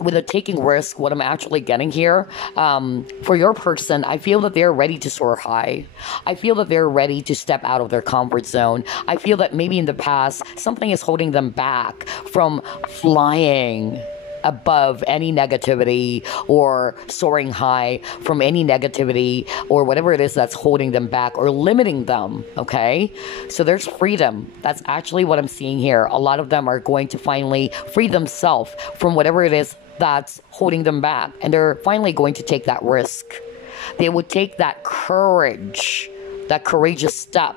with a taking risk, what I'm actually getting here, for your person, I feel that they're ready to soar high. I feel that they're ready to step out of their comfort zone. I feel that maybe in the past, something is holding them back from flying above any negativity or soaring high from any negativity or whatever it is that's holding them back or limiting them, okay? So there's freedom. That's actually what I'm seeing here. A lot of them are going to finally free themselves from whatever it is that's holding them back, and they're finally going to take that risk. They would take that courage, that courageous step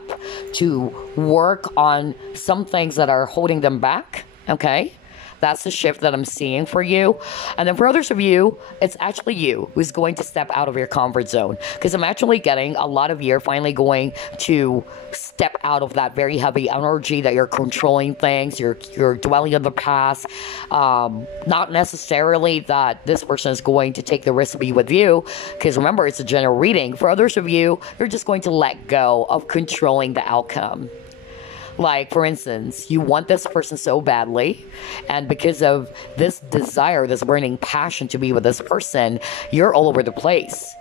to work on some things that are holding them back, okay? That's the shift that I'm seeing for you. And then for others of you, it's actually you who's going to step out of your comfort zone. Because I'm actually getting a lot of you are finally going to step out of that very heavy energy that you're controlling things, you're dwelling on the past. Not necessarily that this person is going to take the risk to be with you. Because remember, it's a general reading. For others of you, you're just going to let go of controlling the outcome. Like, for instance, you want this person so badly, and because of this desire, this burning passion to be with this person, you're all over the place.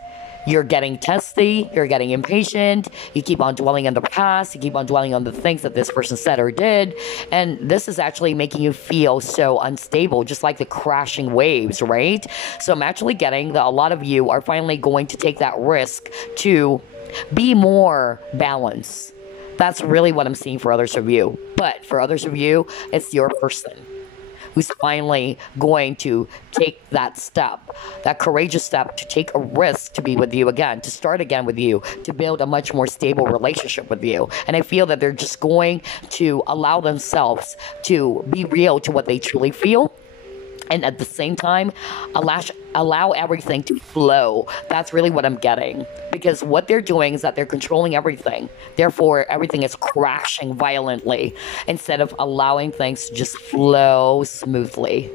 You're getting testy, you're getting impatient, you keep on dwelling on the past, you keep on dwelling on the things that this person said or did, and this is actually making you feel so unstable, just like the crashing waves, right? So I'm actually getting that a lot of you are finally going to take that risk to be more balanced. That's really what I'm seeing for others of you. But for others of you, it's your person who's finally going to take that step, that courageous step to take a risk to be with you again, to start again with you, to build a much more stable relationship with you. And I feel that they're just going to allow themselves to be real to what they truly feel. And at the same time, allow everything to flow. That's really what I'm getting. Because what they're doing is that they're controlling everything. Therefore, everything is crashing violently instead of allowing things to just flow smoothly.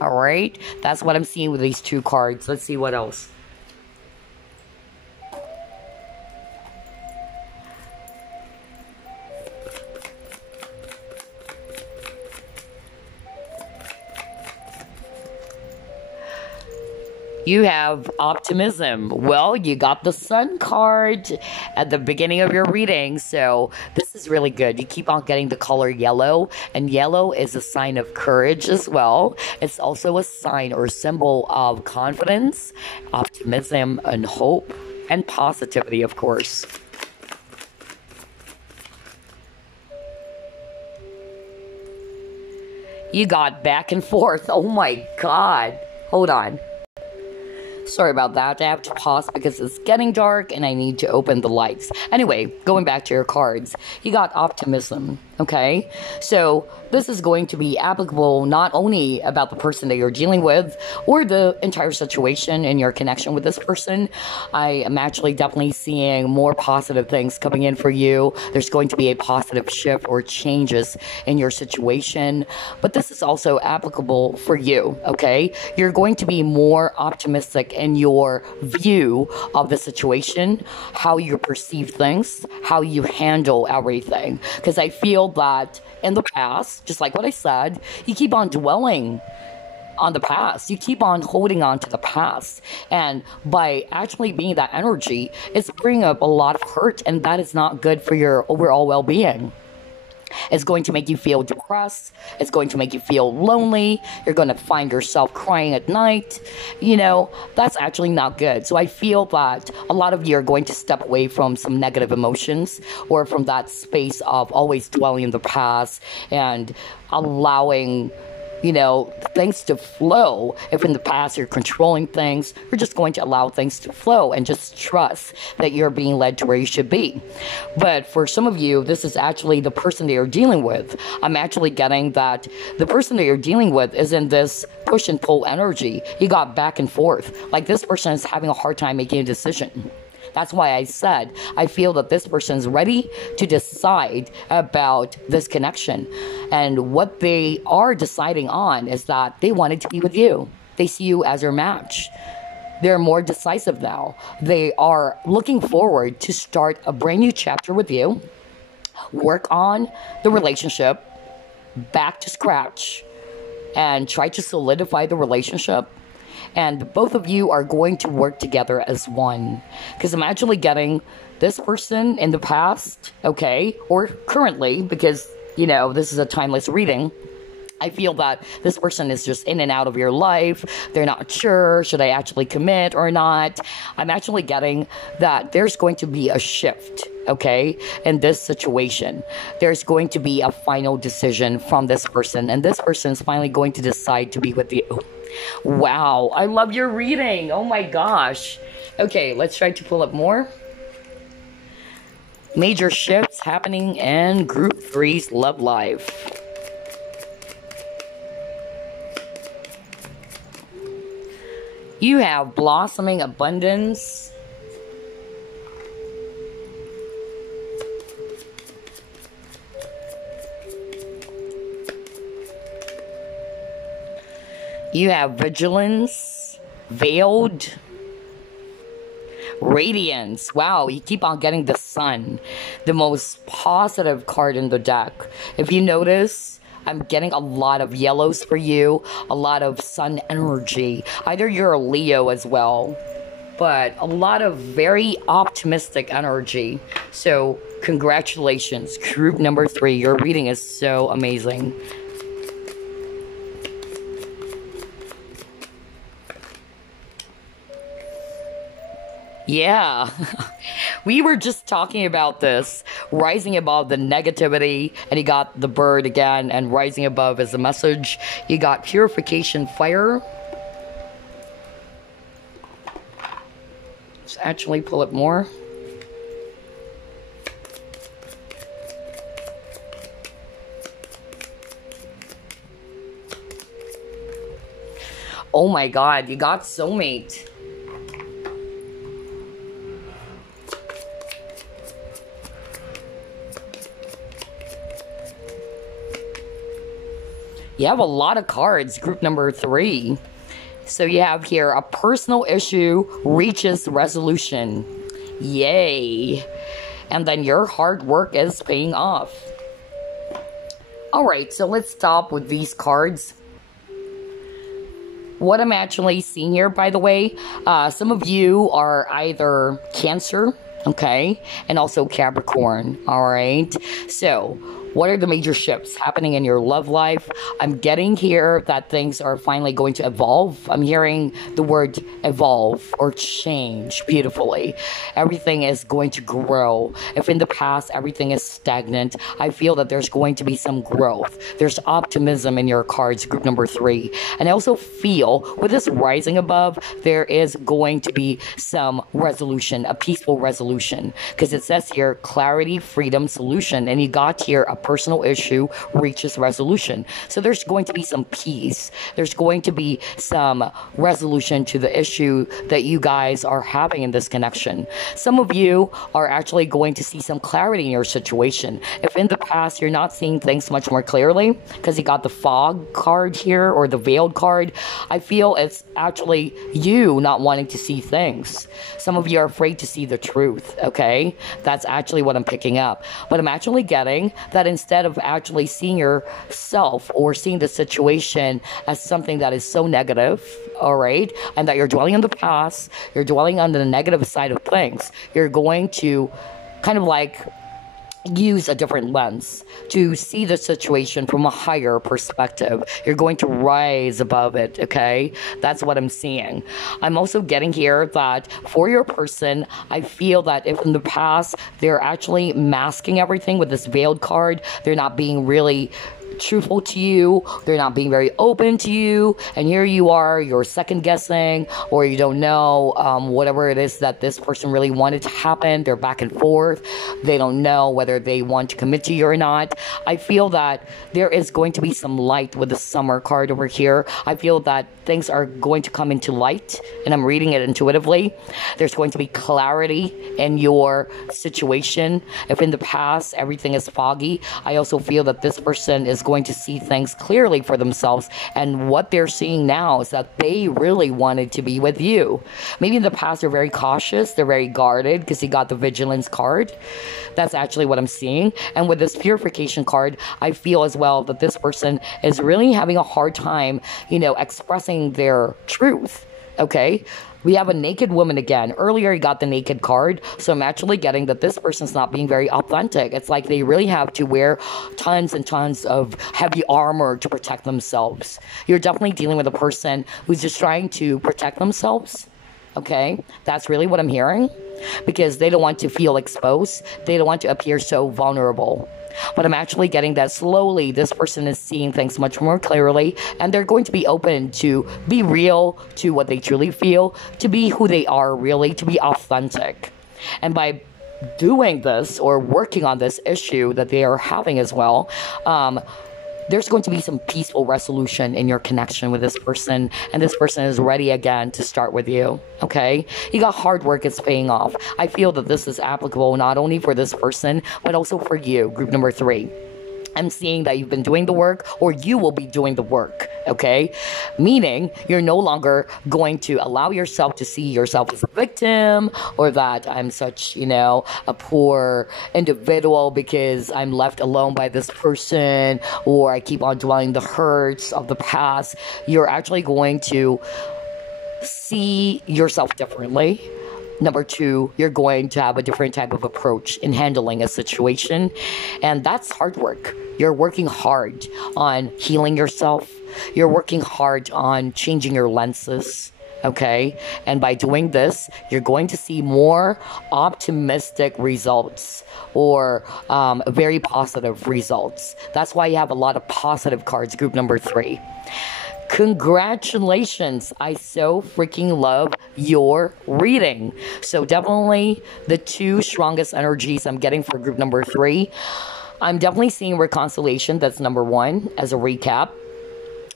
All right? That's what I'm seeing with these two cards. Let's see what else. You have optimism. Well, you got the sun card at the beginning of your reading, so this is really good. You keep on getting the color yellow, and yellow is a sign of courage as well. It's also a sign or symbol of confidence, optimism, and hope, and positivity, of course. You got back and forth. Oh my god. Hold on. Sorry about that. I have to pause because it's getting dark and I need to open the lights. Anyway, going back to your cards. You got optimism, okay? So this is going to be applicable not only about the person that you're dealing with or the entire situation and your connection with this person. I am actually definitely seeing more positive things coming in for you. There's going to be a positive shift or changes in your situation. But this is also applicable for you, okay? You're going to be more optimistic in your view of the situation, how you perceive things, how you handle everything. Because I feel that in the past, just like what I said, you keep on dwelling on the past. You keep on holding on to the past. And by actually being that energy, it's bringing up a lot of hurt, and that is not good for your overall well-being. It's going to make you feel depressed. It's going to make you feel lonely. You're going to find yourself crying at night. You know, that's actually not good. So I feel that a lot of you are going to step away from some negative emotions or from that space of always dwelling in the past and allowing, you know, things to flow. If in the past you're controlling things, you're just going to allow things to flow and just trust that you're being led to where you should be. But for some of you, this is actually the person that you're dealing with. I'm actually getting that the person that you're dealing with is in this push and pull energy. You got back and forth. Like this person is having a hard time making a decision. That's why I said I feel that this person's ready to decide about this connection. And what they are deciding on is that they wanted to be with you. They see you as their match. They're more decisive now. They are looking forward to start a brand new chapter with you, work on the relationship back to scratch, and try to solidify the relationship. And both of you are going to work together as one. Because I'm actually getting this person in the past, okay, or currently, because, you know, this is a timeless reading. I feel that this person is just in and out of your life. They're not sure, should I actually commit or not? I'm actually getting that there's going to be a shift, okay, in this situation. There's going to be a final decision from this person, and this person is finally going to decide to be with you. Wow, I love your reading. Oh my gosh. Okay, let's try to pull up more. Major shifts happening in Group 3's love life. You have blossoming abundance. You have vigilance, veiled, radiance. Wow, you keep on getting the sun, the most positive card in the deck. If you notice, I'm getting a lot of yellows for you, a lot of sun energy. Either you're a Leo as well, but a lot of very optimistic energy. So congratulations, group number 3. Your reading is so amazing. Yeah, we were just talking about this, rising above the negativity, and you got the bird again, and rising above is the message. You got purification fire. Let's actually pull it more. Oh my God, you got soulmate. You have a lot of cards, group number 3. So you have here, a personal issue reaches resolution. Yay. And then your hard work is paying off. Alright, so let's stop with these cards. what I'm actually seeing here, by the way, some of you are either Cancer, okay, and also Capricorn, all right? So, what are the major shifts happening in your love life? I'm getting here that things are finally going to evolve. I'm hearing the word evolve or change beautifully. Everything is going to grow. If in the past everything is stagnant, I feel that there's going to be some growth. There's optimism in your cards, group number 3. And I also feel with this rising above, there is going to be some resolution, a peaceful resolution. Because it says here, clarity, freedom, solution. And you got here a personal issue reaches resolution. So there's going to be some peace. There's going to be some resolution to the issue that you guys are having in this connection. Some of you are actually going to see some clarity in your situation. If in the past you're not seeing things much more clearly, because you got the fog card here or the veiled card, I feel it's actually you not wanting to see things. Some of you are afraid to see the truth, okay? That's actually what I'm picking up. But I'm actually getting that instead of actually seeing yourself or seeing the situation as something that is so negative, all right, and that you're dwelling on the past, you're dwelling on the negative side of things, you're going to kind of like use a different lens to see the situation from a higher perspective. You're going to rise above it, okay? That's what I'm seeing. I'm also getting here that for your person, I feel that if in the past they're actually masking everything with this veiled card, they're not being really truthful to you, they're not being very open to you, and here you are, you're second guessing, or you don't know whatever it is that this person really wanted to happen. They're back and forth. They don't know whether they want to commit to you or not. I feel that there is going to be some light with the summer card over here. I feel that things are going to come into light, and I'm reading it intuitively. There's going to be clarity in your situation. If in the past everything is foggy, I also feel that this person is going to see things clearly for themselves, and what they're seeing now is that they really wanted to be with you. Maybe in the past they're very cautious, they're very guarded because you got the vigilance card. That's actually what I'm seeing. And with this purification card, I feel as well that this person is really having a hard time, expressing their truth. Okay, we have a naked woman again. Earlier, you got the naked card. So I'm actually getting that this person's not being very authentic. It's like they really have to wear tons and tons of heavy armor to protect themselves. You're definitely dealing with a person who's just trying to protect themselves. Okay, that's really what I'm hearing. Because they don't want to feel exposed. They don't want to appear so vulnerable. But I'm actually getting that slowly this person is seeing things much more clearly, and they're going to be open to be real to what they truly feel, to be who they are really, to be authentic. And by doing this or working on this issue that they are having as well, there's going to be some peaceful resolution in your connection with this person, and this person is ready again to start with you, okay? You got hard work, it's paying off. I feel that this is applicable not only for this person, but also for you, group number 3. I'm seeing that you've been doing the work, or you will be doing the work, okay? Meaning, you're no longer going to allow yourself to see yourself as a victim, or that I'm such, a poor individual because I'm left alone by this person, or I keep on dwelling the hurts of the past. You're actually going to see yourself differently. Number 2, you're going to have a different type of approach in handling a situation. And that's hard work. You're working hard on healing yourself. You're working hard on changing your lenses. Okay? And by doing this, you're going to see more optimistic results, or very positive results. That's why you have a lot of positive cards, group number 3. Congratulations. I so freaking love your reading. So definitely the 2 strongest energies I'm getting for group number 3. I'm definitely seeing reconciliation. That's number 1 as a recap.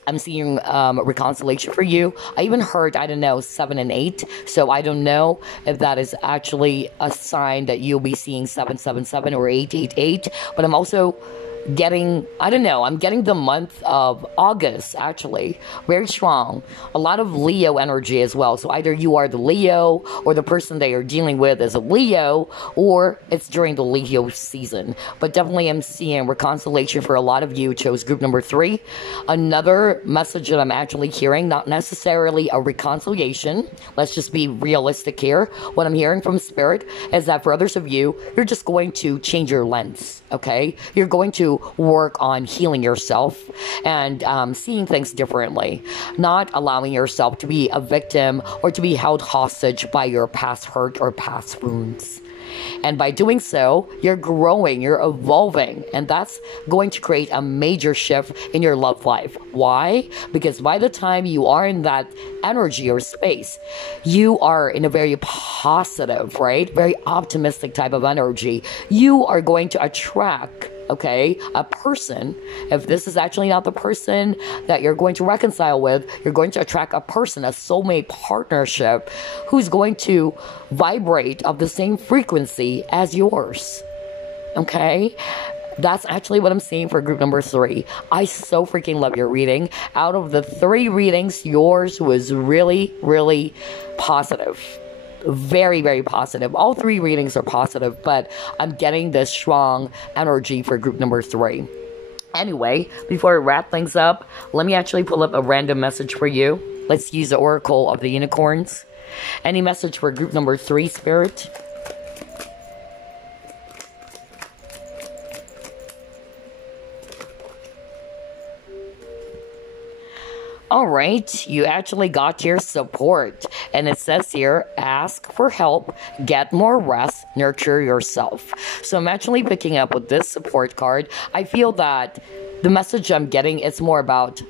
I'm seeing reconciliation for you. I even heard, 7 and 8. So I don't know if that is actually a sign that you'll be seeing 777 or 888. But I'm also getting, I don't know, I'm getting the month of August, actually, very strong. A lot of Leo energy as well. So either you are the Leo, or the person that you're dealing with is a Leo, or it's during the Leo season. But definitely I'm seeing reconciliation for a lot of you who chose group number 3. Another message that I'm actually hearing, not necessarily a reconciliation. Let's just be realistic here. What I'm hearing from Spirit is that for others of you, you're just going to change your lens, okay? You're going to work on healing yourself and seeing things differently, not allowing yourself to be a victim or to be held hostage by your past hurt or past wounds. And by doing so, you're growing, you're evolving, and that's going to create a major shift in your love life. Why? Because by the time you are in that energy or space, you are in a very positive, right? Very optimistic type of energy. You are going to attract, okay, a person. If this is actually not the person that you're going to reconcile with, you're going to attract a person, a soulmate partnership, who's going to vibrate of the same frequency as yours. Okay? That's actually what I'm seeing for group number 3. I so freaking love your reading. Out of the 3 readings, yours was really, really positive. Very, very positive. All 3 readings are positive, but I'm getting this strong energy for group number 3. Anyway, before I wrap things up, let me actually pull up a random message for you. Let's use the Oracle of the Unicorns. Any message for group number 3, Spirit? All right, you actually got your support. And it says here, ask for help, get more rest, nurture yourself. So I'm actually picking up with this support card. I feel that the message I'm getting is more about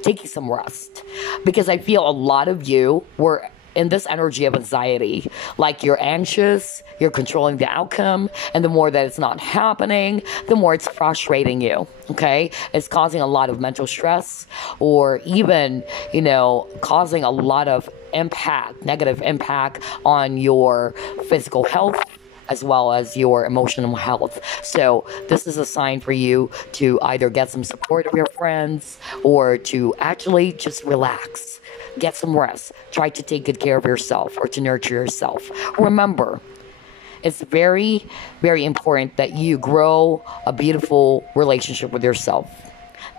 taking some rest. Because I feel a lot of you were in this energy of anxiety, like you're anxious, you're controlling the outcome, and the more that it's not happening, the more it's frustrating you, okay? It's causing a lot of mental stress, or even, you know, causing a lot of impact, negative impact on your physical health, as well as your emotional health. So this is a sign for you to either get some support of your friends, or to actually just relax. Get some rest. Try to take good care of yourself, or to nurture yourself. Remember, it's very, very important that you grow a beautiful relationship with yourself.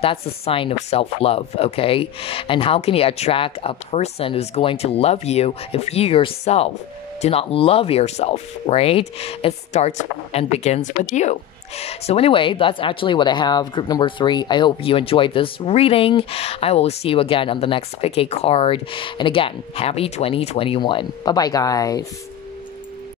That's a sign of self-love, okay? And how can you attract a person who's going to love you if you yourself do not love yourself, right? It starts and begins with you. So anyway, that's actually what I have, group number 3. I hope you enjoyed this reading. I will see you again on the next pick a card. And again, happy 2021. Bye-bye, guys.